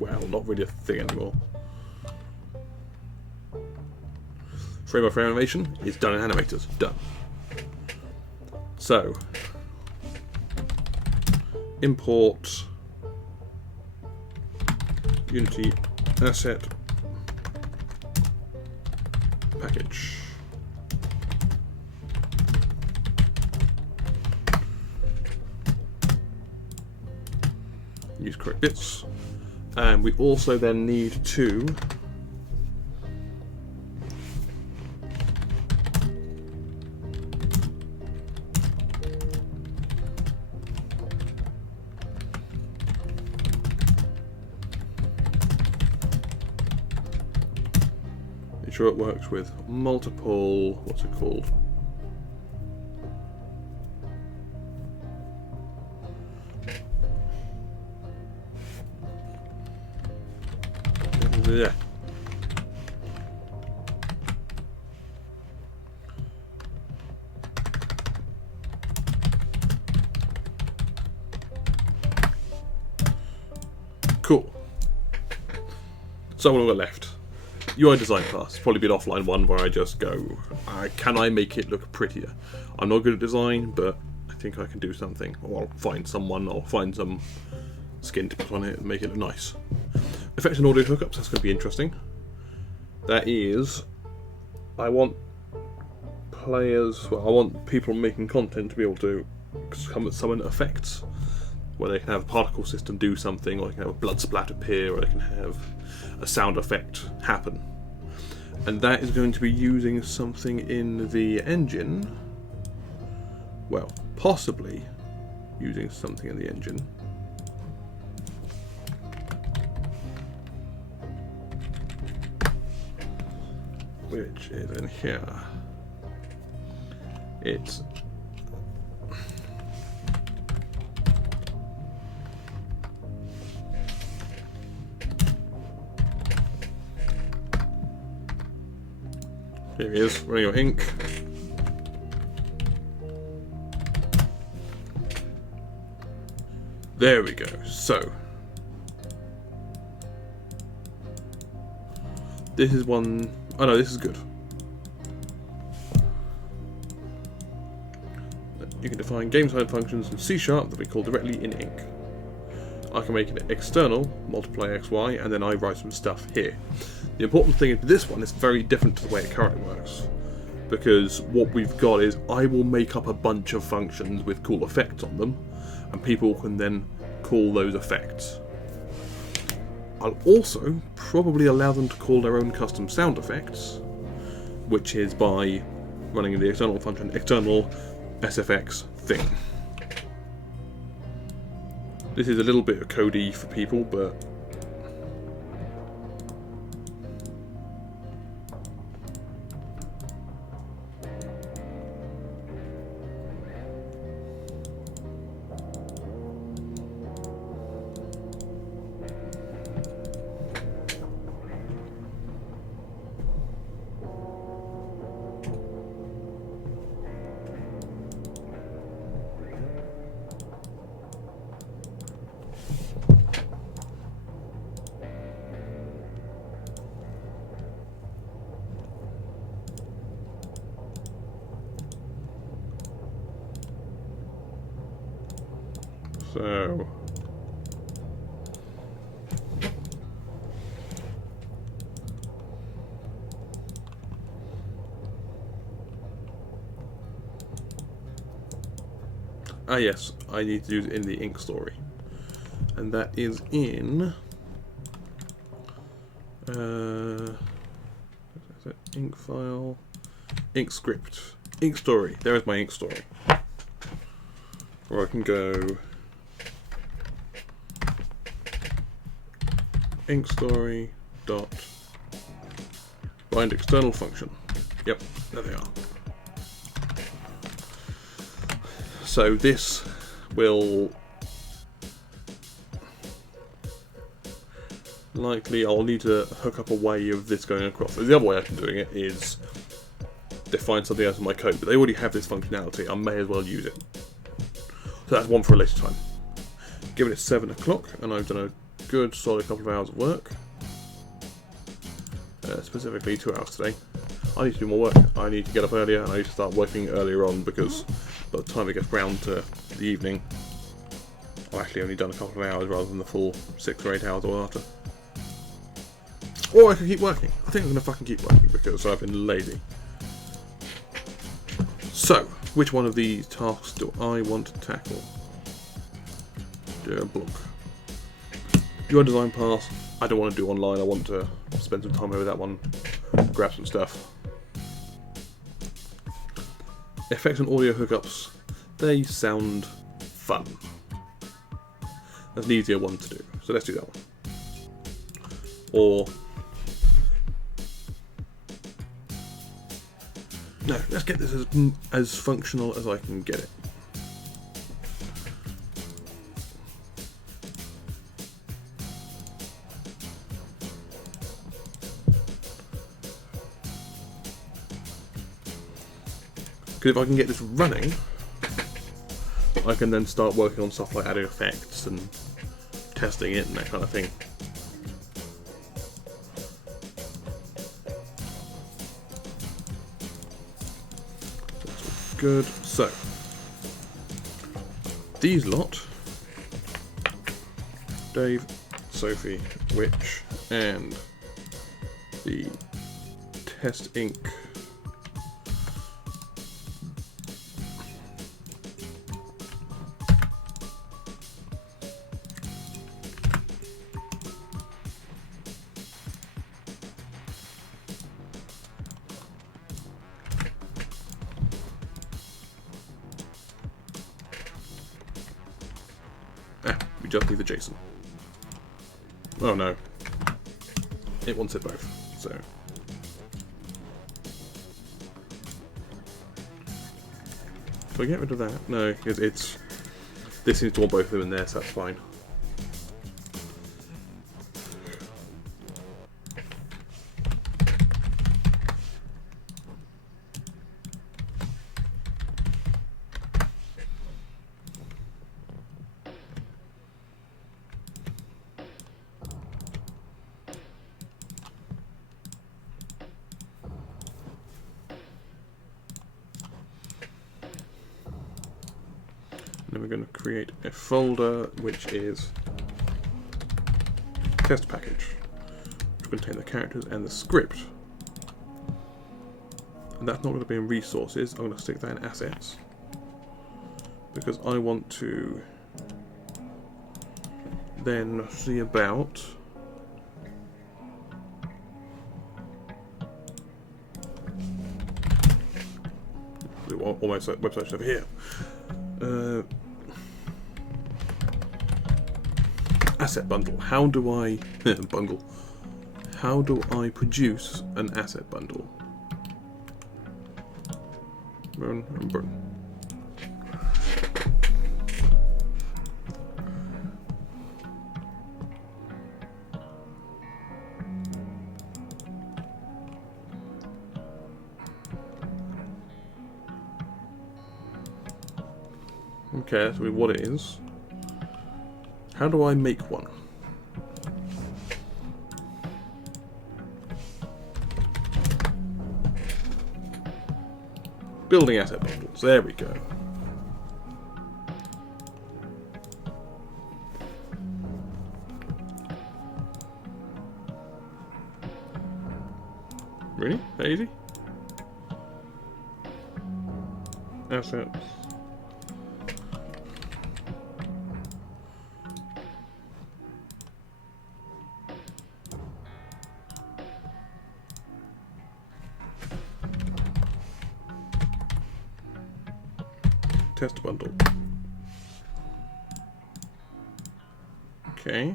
Well, not really a thing anymore. Frame by frame animation is done in animators. Done. So, import Unity asset package. Use correct bits, and we also then need to make sure it works with multiple, what's it called? Yeah. Cool. So what have we got left? UI design class. Probably be an offline one where I just go, can I make it look prettier? I'm not good at design, but I think I can do something. Or I'll find someone, or find some skin to put on it and make it look nice. Effects and audio hookups, that's going to be interesting. That is, I want people making content to be able to summon effects, where they can have a particle system do something, or they can have a blood splat appear, or they can have a sound effect happen. And that is going to be using something in the engine, well, possibly using something in the engine. Which is in here. It's here he is, running your ink. There we go. So this is one. Oh no, this is good. You can define game-side functions in C# that we call directly in ink. I can make it external, multiply xy, and then I write some stuff here. The important thing is this one is very different to the way it currently works, because what we've got is I will make up a bunch of functions with cool effects on them, and people can then call those effects. I'll also probably allow them to call their own custom sound effects, which is by running the external function external SFX thing. This is a little bit of codey for people, but so yes, I need to use it in the ink story, and that is in ink file, ink script, ink story. There is my ink story. Or I can go ink story dot bind external function. Yep, there they are. So this will likely, I'll need to hook up a way of this going across. The other way I'm doing it is define something else in my code, but they already have this functionality. I may as well use it. So that's one for a later time. Given it 7 o'clock, and I've done a good solid couple of hours of work. Specifically 2 hours today. I need to do more work. I need to get up earlier, and I need to start working earlier on, because by the time it gets round to the evening, I've actually only done a couple of hours rather than the full 6 or 8 hours or after. Or I can keep working. I think I'm going to fucking keep working because I've been lazy. So, which one of these tasks do I want to tackle? Do a block. UI design pass. I don't want to do online. I want to spend some time over that one, grab some stuff. Effects and audio hookups. They sound fun. That's an easier one to do. So let's do that one. Or no, let's get this as functional as I can get it. Because if I can get this running, I can then start working on stuff like adding effects and testing it and that kind of thing. That's all good. So, these lot, Dave, Sophie, Witch, and the Test Ink. We just need the JSON. Oh no. It wants it both, so. Do I get rid of that? No, because it's. This seems to want both of them in there, so that's fine. Then we're going to create a folder which is test package, which will contain the characters and the script. And that's not going to be in resources. I'm going to stick that in assets because I want to then see about almost like websites over here. Asset bundle. How do I bundle? How do I produce an asset bundle? Burn and burn. Okay, that's what it is. How do I make one? Building asset bundles. There we go. Really? That easy? Assets. Test bundle. Okay.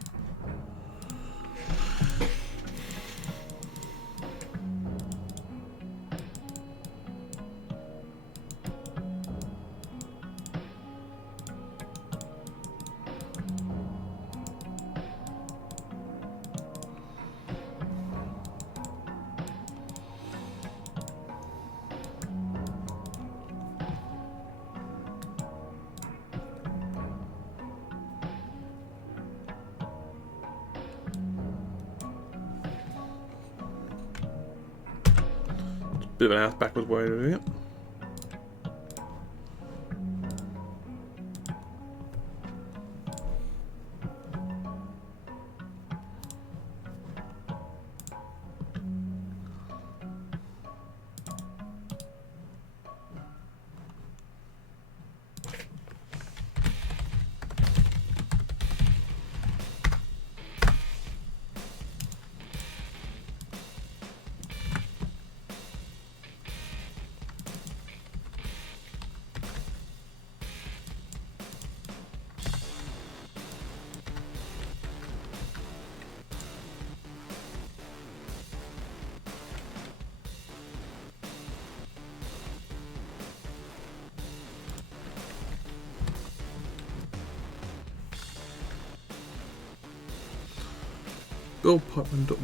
Bit of an ass backwards way of doing it.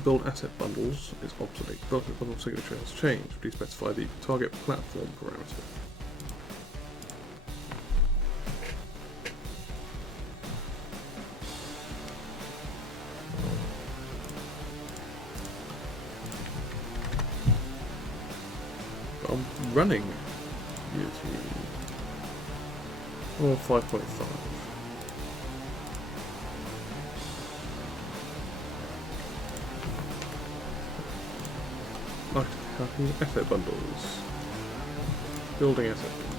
Build asset bundles is obsolete. Build asset bundle signature has changed. Please specify the target platform parameter. running Unity. Or 5.5. Asset bundles. Building asset bundles.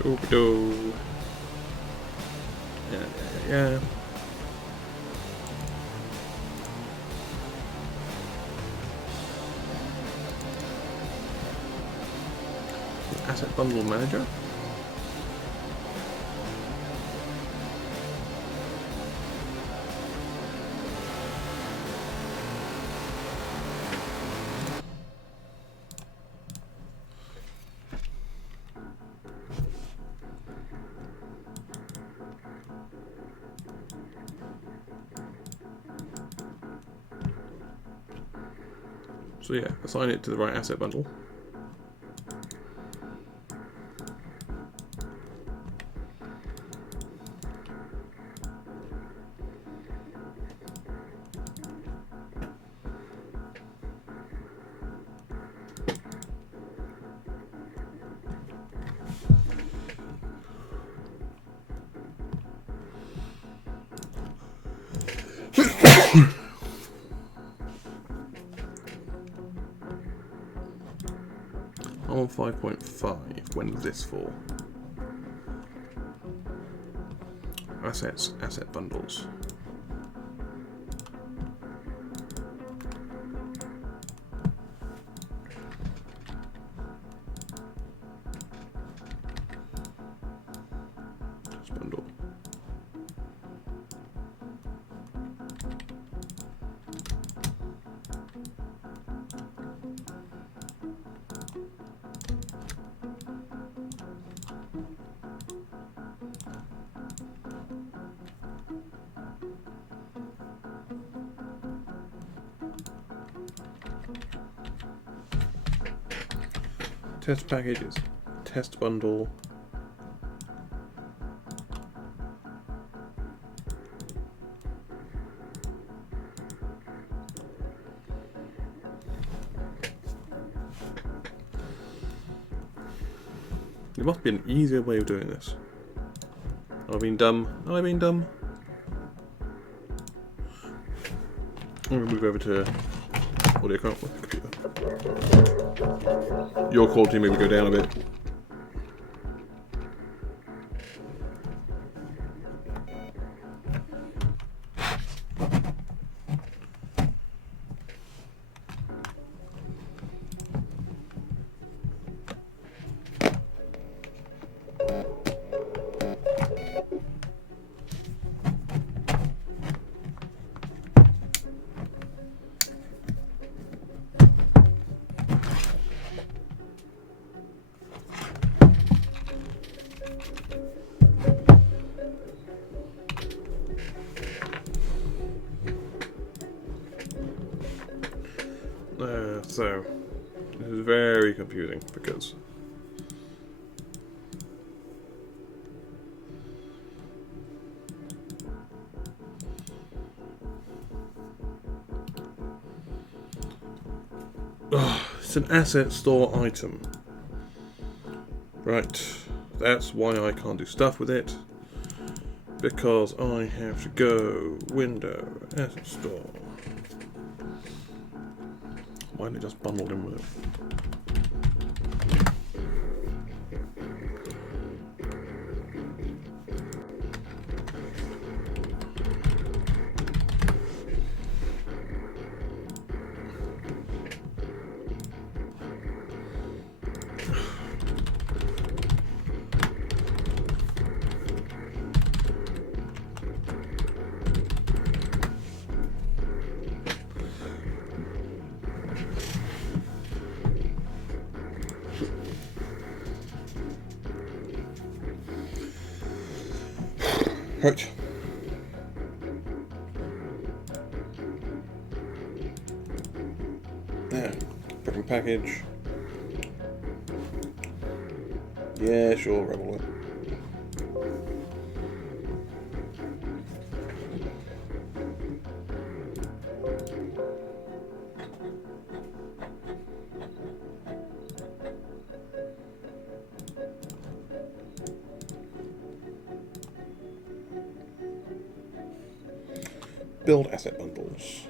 Doobido. Yeah. Asset bundle manager. So yeah, assign it to the right asset bundle. I'm on 5.5. When is this for? Assets, asset bundles. Test bundle. Test packages, test bundle. There must be an easier way of doing this. Have I been dumb? Have I been dumb? I'm going to move over to audio computer. Your quality maybe go down a bit. So, this is very confusing because it's an asset store item. Right, that's why I can't do stuff with it, because I have to go window, asset store. Why didn't it just bundle in with it? Right. There. Freaking package. Yeah, sure, rebel it. Build asset bundles.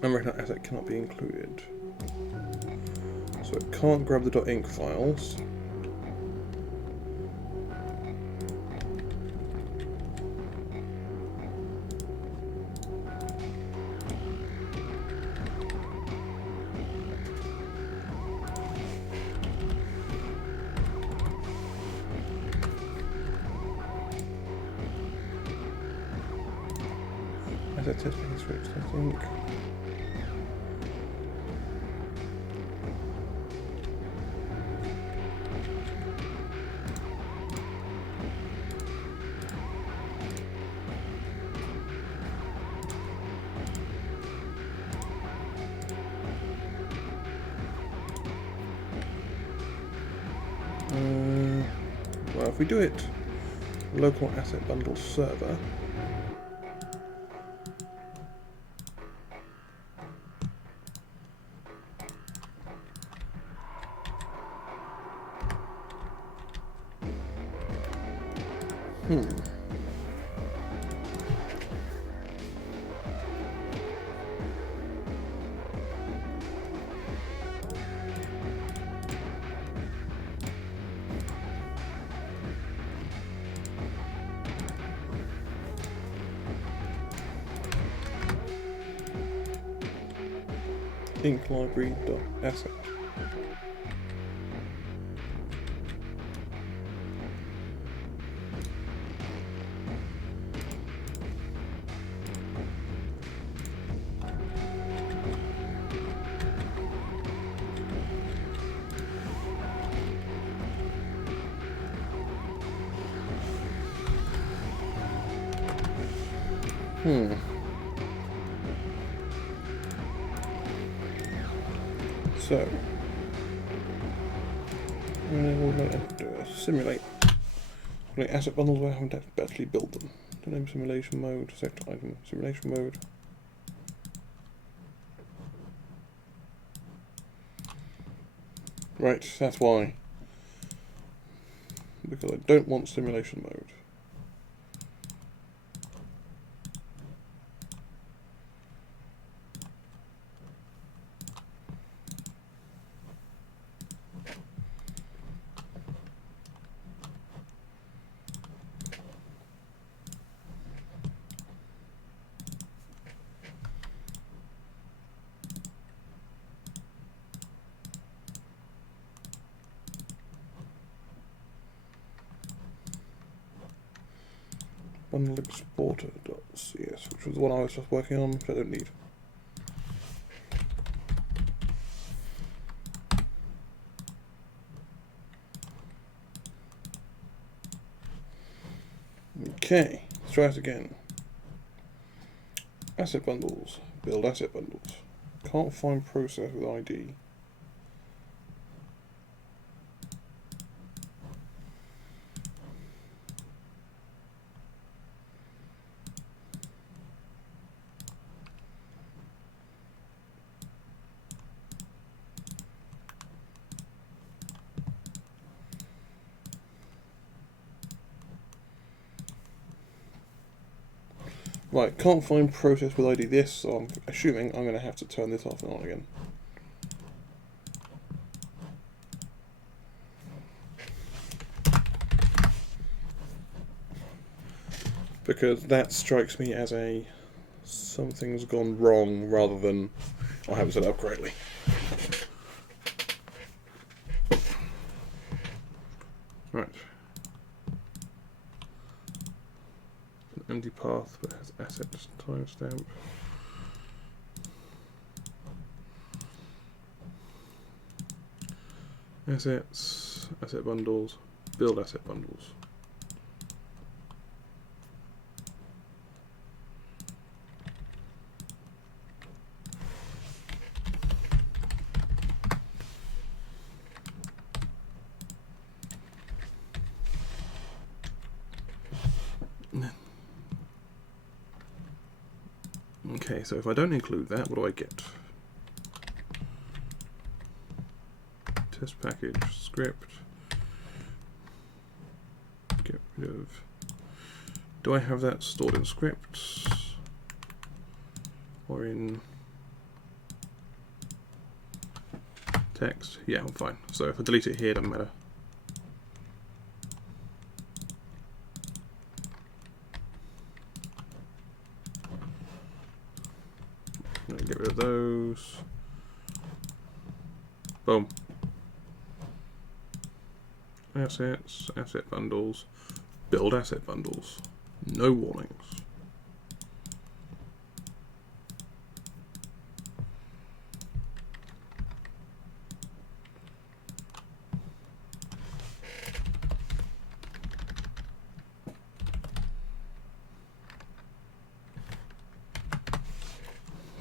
Unrecognized asset cannot be included. So it can't grab the .inc files. Asset test being switched, I think. Well, if we do it local asset bundle server, inc library.asset. So, we'll simulate. Like asset bundles where I haven't actually built them. Name simulation mode, select item simulation mode. Right, that's why. Because I don't want simulation mode. Bundle exporter.cs, which was the one I was just working on, which I don't need. Okay, let's try it again. Asset bundles, build asset bundles. Can't find process with ID. Right, can't find process with ID this, so I'm assuming I'm going to have to turn this off and on again. because that strikes me as a something's gone wrong rather than I haven't set it up correctly. Right. An empty path but has asset timestamp. Assets, asset bundles, build asset bundles. Okay, so if I don't include that, what do I get? Test package, script. Get rid of. Do I have that stored in scripts or in text? Yeah, I'm fine. So if I delete it here, it doesn't matter. Get rid of those. Boom. Assets, asset bundles, build asset bundles. No warnings.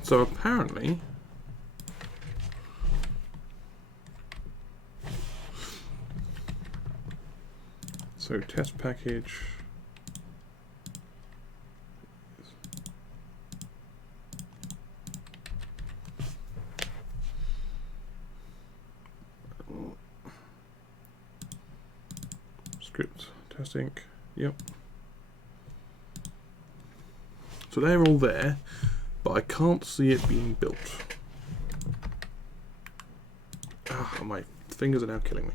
So apparently, so test package script testing, yep. So they're all there, but I can't see it being built. Ah, my fingers are now killing me.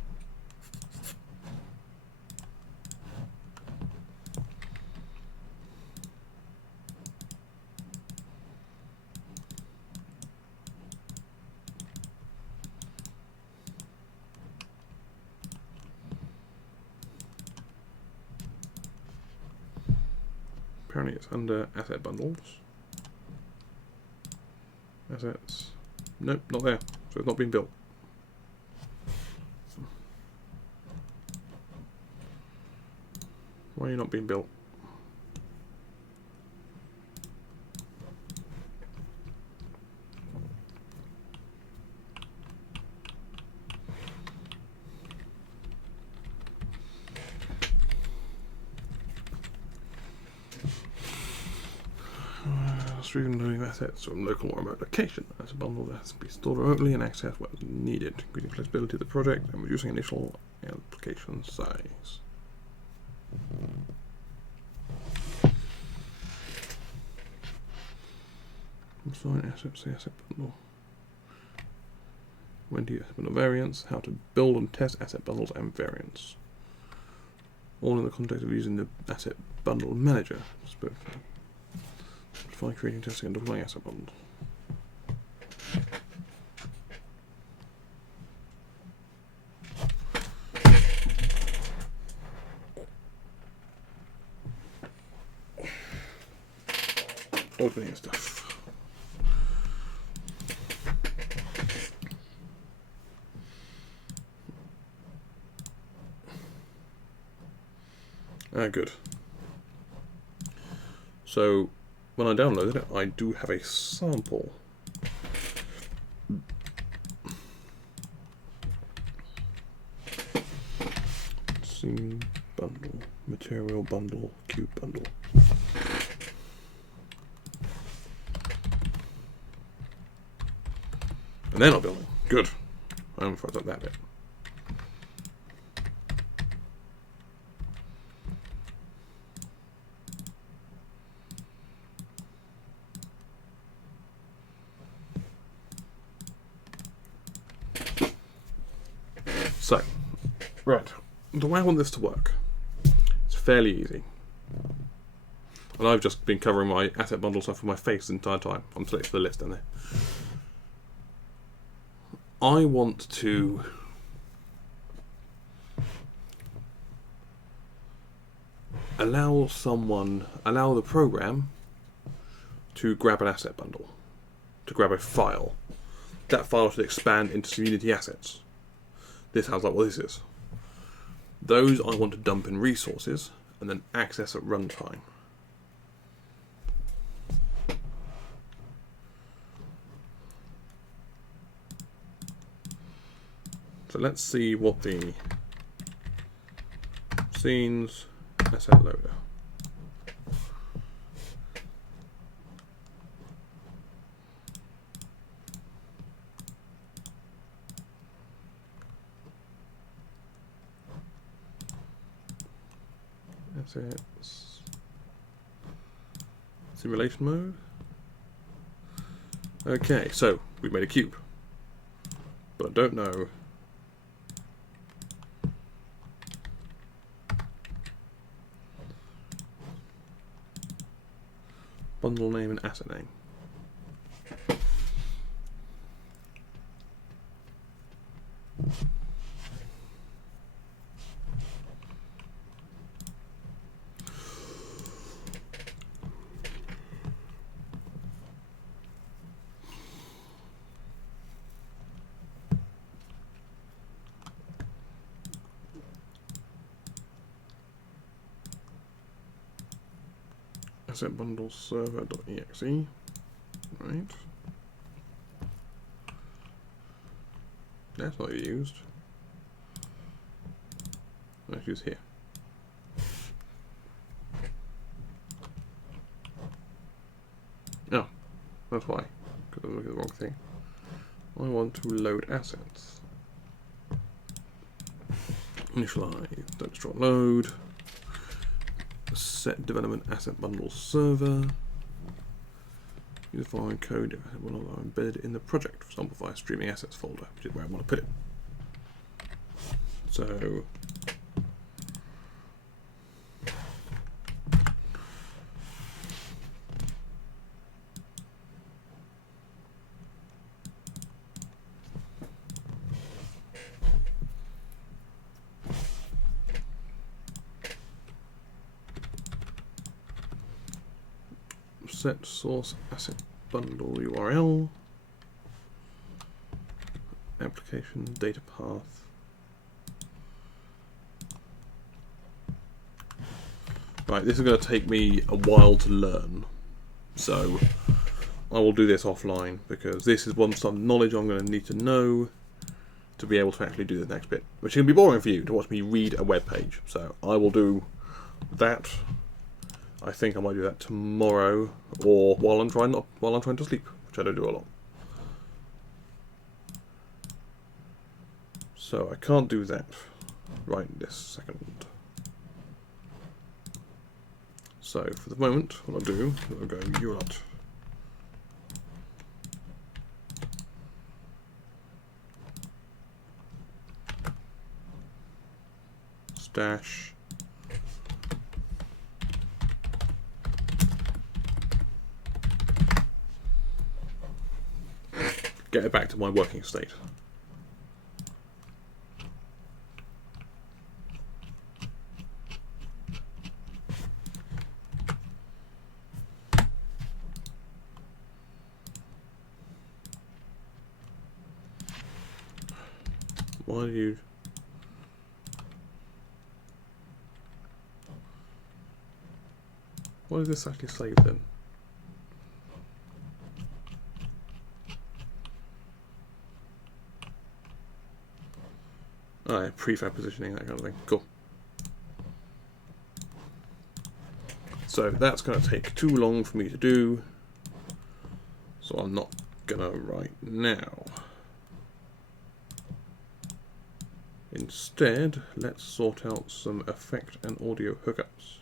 Apparently it's under asset bundles. Assets. Nope, not there. So it's not been built. Why are you not being built? Streaming loading assets from local or remote location as a bundle that has to be stored remotely and accessed when needed, increasing flexibility of the project and reducing initial application size. Assign assets to the asset bundle. When to use asset bundle variants, how to build and test asset bundles and variants. All in the context of using the asset bundle manager. Define creating, testing, and deploying asset bundles. Opening stuff. Good. So when I downloaded it, I do have a sample. Scene bundle, material bundle, cube bundle. And they're not building. Good. I haven't fucked up that bit. So, right, the way I want this to work, it's fairly easy. And I've just been covering my asset bundle stuff with my face the entire time. I'm selecting the list down there. I want to allow the program to grab an asset bundle, to grab a file. That file should expand into some Unity assets. This sounds like what this is. Those I want to dump in resources and then access at runtime. So let's see what the scenes asset loader. Assets. Simulation mode. Okay, so we've made a cube, but I don't know bundle name and asset name. Asset bundle server.exe, right? That's not used. Let's use here. Oh, that's why. Because I'm looking at the wrong thing. I want to load assets. Initialize, don't destroy load. Set development asset bundle server. Use the following code will allow embedded in the project, for example via streaming assets folder, which is where I want to put it. So set source asset bundle URL, application data path. Right, this is going to take me a while to learn, so I will do this offline because this is some knowledge I'm going to need to know to be able to actually do the next bit, which can be boring for you to watch me read a web page. So I will do that. I think I might do that tomorrow, or while I'm trying to sleep, which I don't do a lot. So I can't do that right this second. So for the moment, what I'll do, I'll go url stash get it back to my working state. Why do you... What does this actually save then? Oh yeah, prefab positioning, that kind of thing. Cool. So that's going to take too long for me to do, so I'm not going to right now. Instead, let's sort out some effect and audio hookups.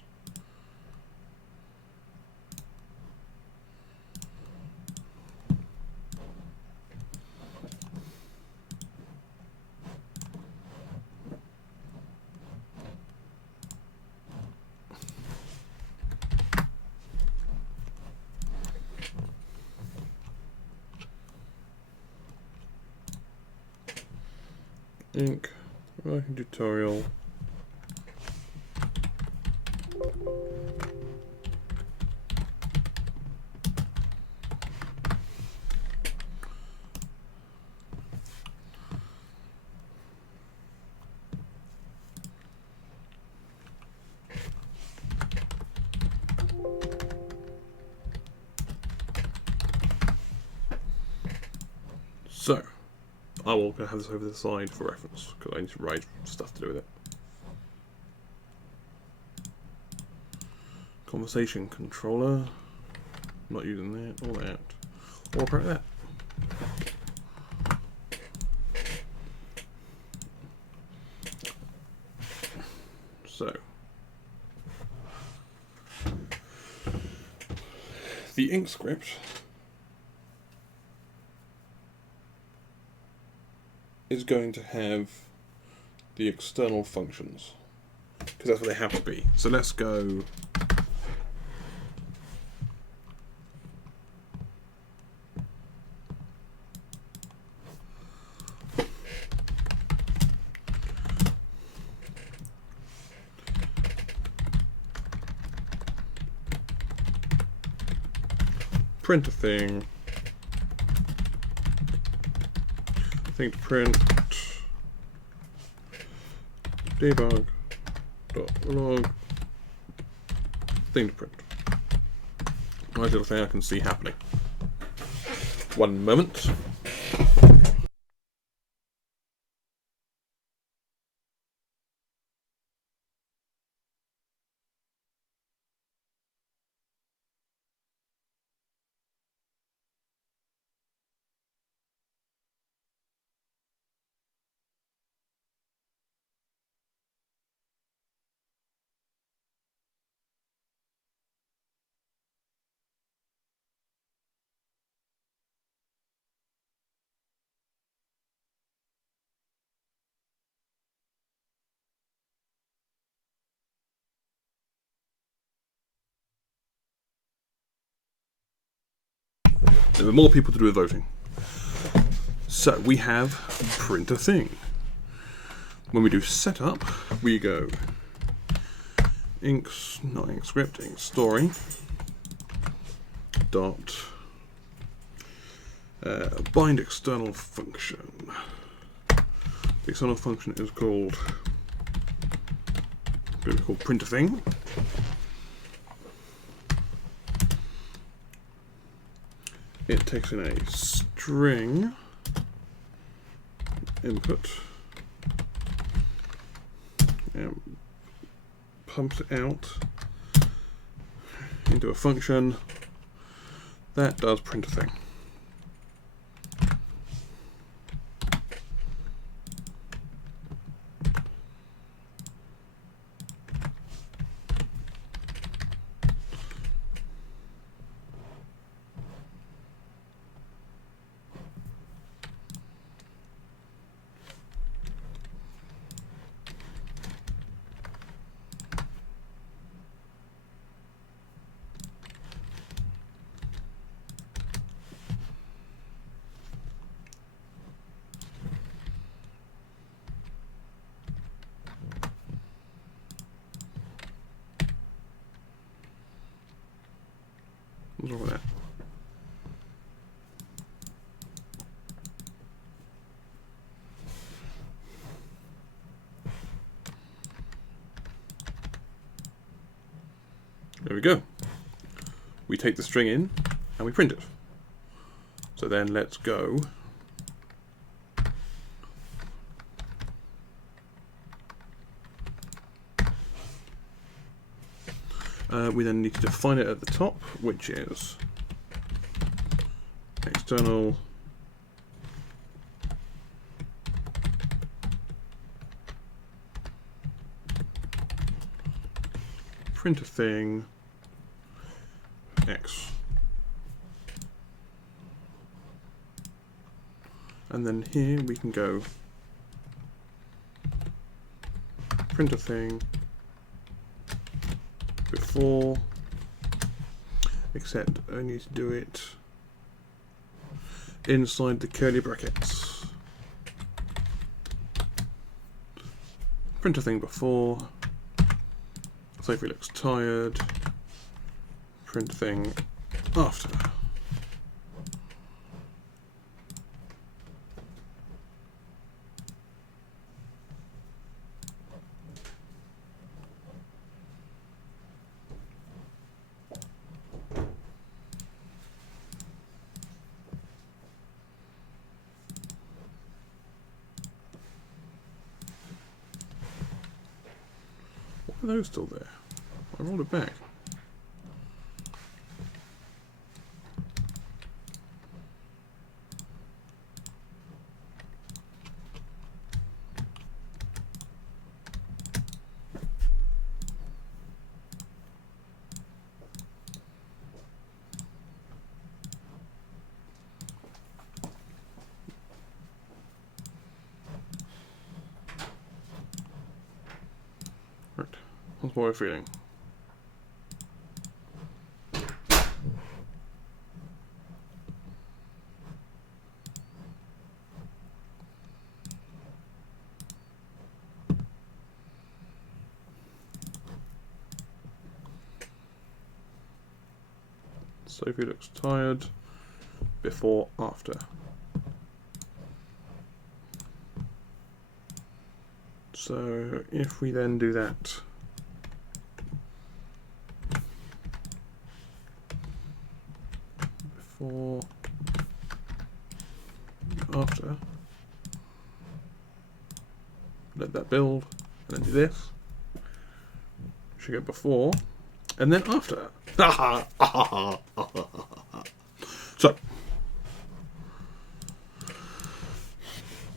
ink writing tutorial. So, I will have this over the side for reference, because I need to write stuff to do with it. Conversation controller, not using that, or that, or apparently that. So, the ink script is going to have the external functions, because that's what they have to be. So let's go print a thing to print debug log thing to print. Nice little thing I can see happening. One moment. There were more people to do with voting. So we have print a thing. When we do setup, we go not ink script, ink story dot bind external function. The external function is called print a thing. It takes in a string input and pumps it out into a function that does print a thing. What's wrong with that? There we go. We take the string in and we print it. So then let's go we then need to define it at the top, which is external print a thing X. And then here we can go print a thing before, except I need to do it inside the curly brackets. print a thing before, Sophie looks tired, print a thing after. Are those still there? I rolled it back. Right. What's more feeling? Sophie looks tired. Before, after. So if we then do that, before, after, let that build, and then do this. Should go before, and then after. So,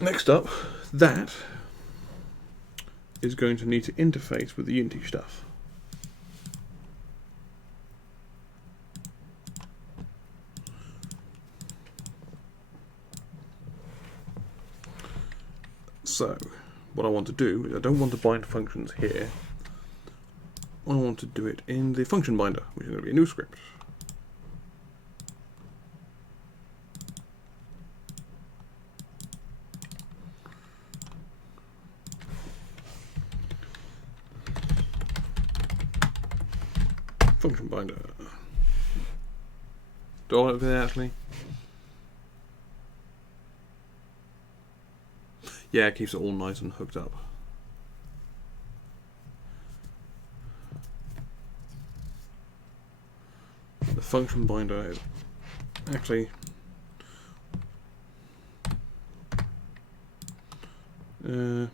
next up, that is going to need to interface with the Unity stuff. So, what I want to do is I don't want to bind functions here. I want to do it in the function binder, which is going to be a new script. Function binder. Do I want it there actually? Yeah, it keeps it all nice and hooked up. The function binder is actually yeah.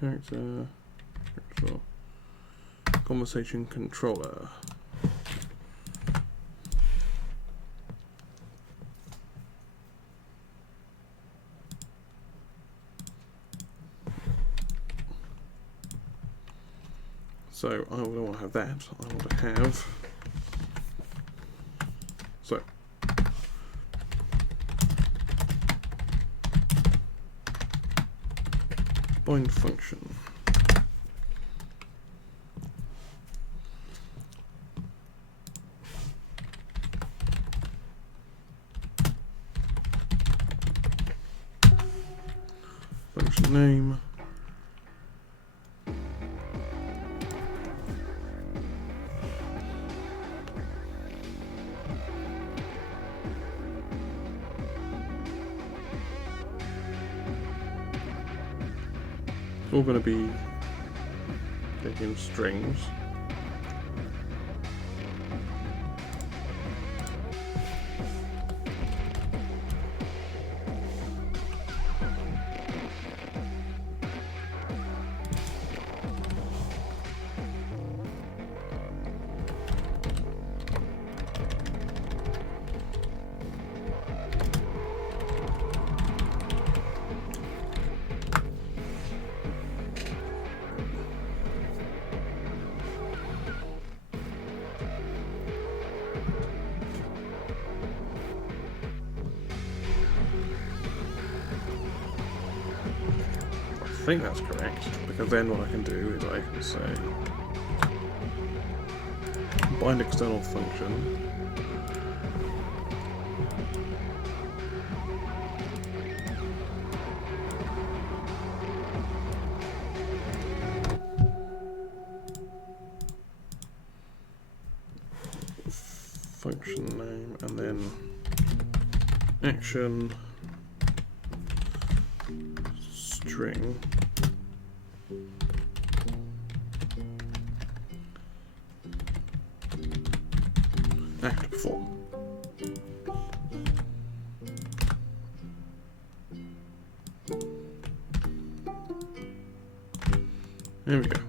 Character conversation controller. So I don't want to have that. I want to have so bind function. Function name. It's all going to be taking strings. I think that's correct, because then what I can do is I can say bind external function function name, and then action string act perform. There we go.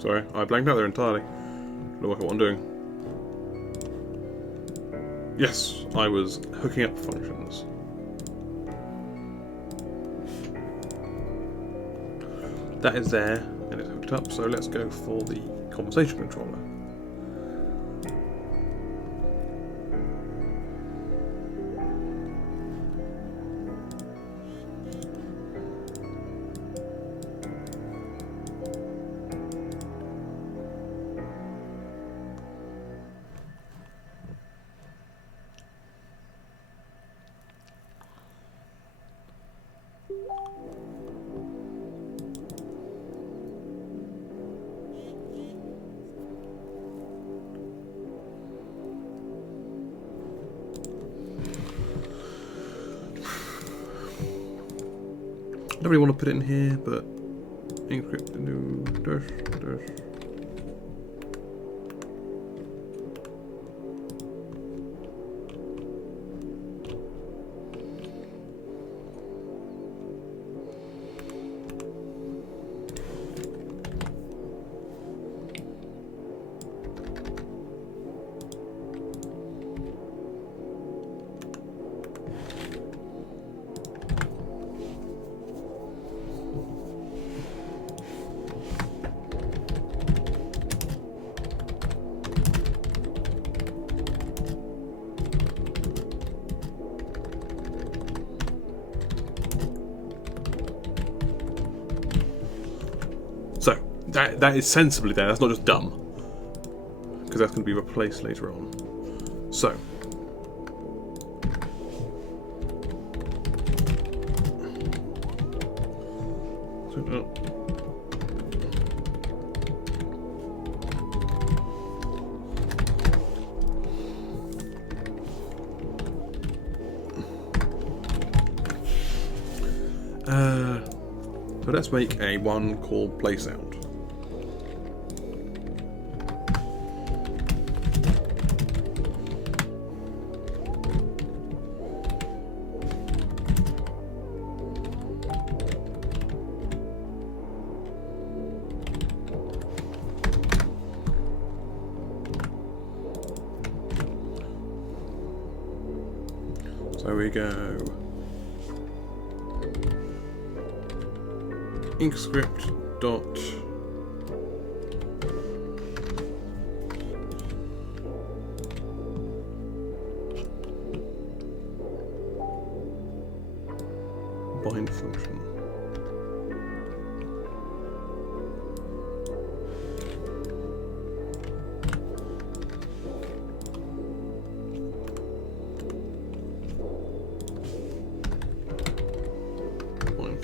Sorry, I blanked out there entirely. Look at what I'm doing. Yes, I was hooking up functions. That is there, and it's hooked up, so let's go for the conversation controller. I don't really want to put it in here, but encrypt the new dash. So that is sensibly there. That's not just dumb, because that's going to be replaced later on. So so let's make a one called play sound. So we go Inkscript dot bind function.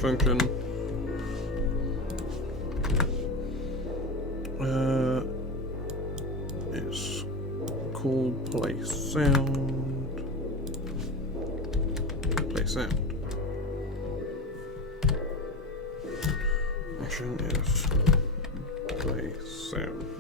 function. It's called play sound. Play sound. Function is play sound.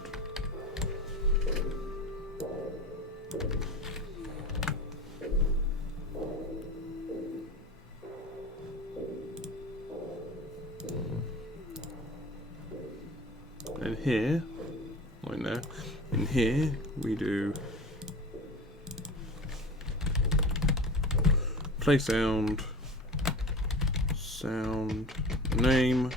And here, right now, in here we do play sound, sound name,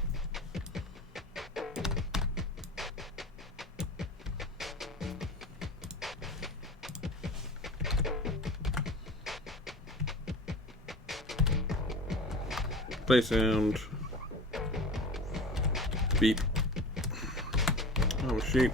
play sound, beep. Oh, sheep.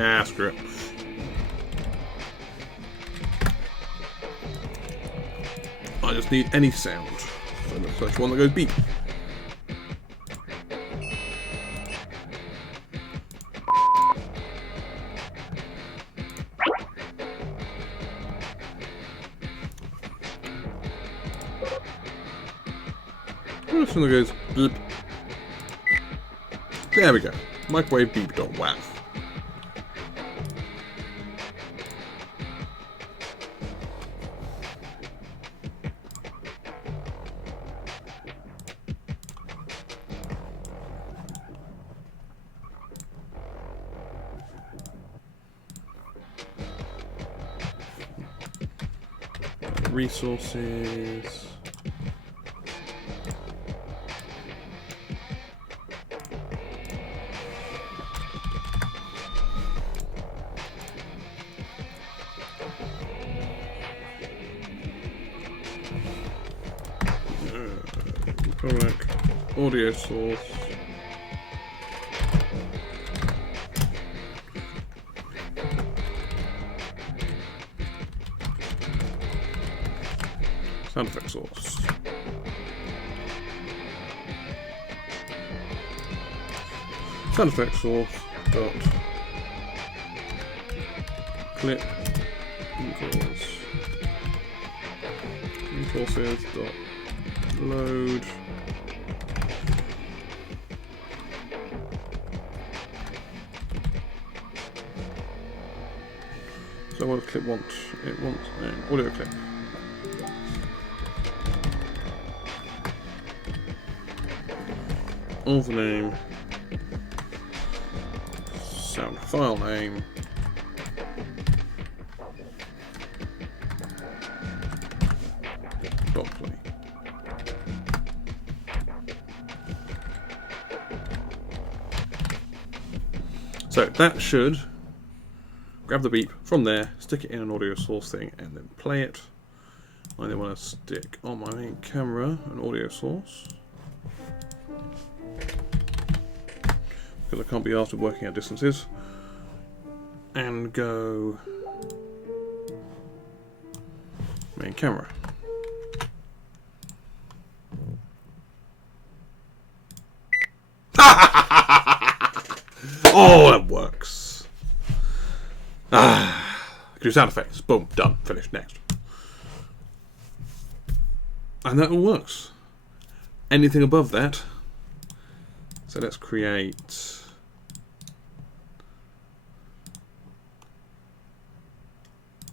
Ah, screw it. I just need any sound. So let's search one that goes beep. This one that goes beep. There we go. Microwave beep dot wav. Resources. Correct. Audio source. Sound effect source. Sound effect source dot clip equals resources dot load so what does clip want? It wants an audio clip. Author name, sound file name, dot play. So that should grab the beep from there, stick it in an audio source thing, and then play it. I then want to stick on my main camera an audio source, because I can't be asked with working out distances, and go main camera. Oh, that works. Do sound effects. Boom, done, finished, next. And that all works. Anything above that. So let's create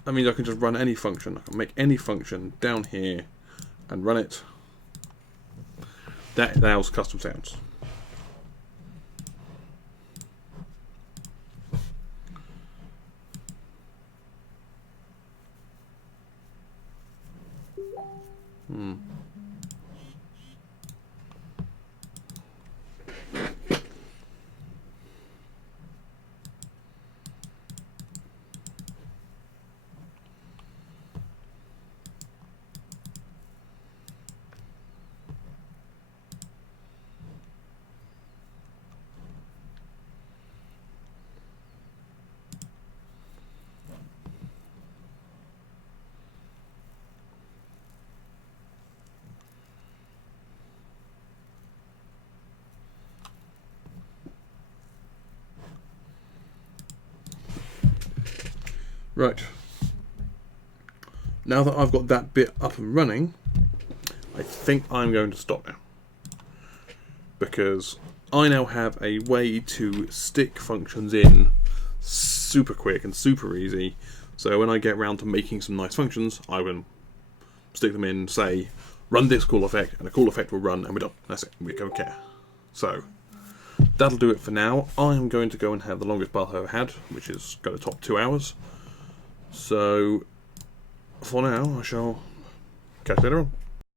that means I can just run any function. I can make any function down here and run it. That allows custom sounds. Right. Now that I've got that bit up and running, I think I'm going to stop now. Because I now have a way to stick functions in super quick and super easy. So when I get around to making some nice functions, I will stick them in, say, run this cool effect, and a cool effect will run, and we're done. That's it. We don't care. So that'll do it for now. I'm going to go and have the longest bath I've ever had, which is going to top 2 hours. So, for now, I shall catch you later on.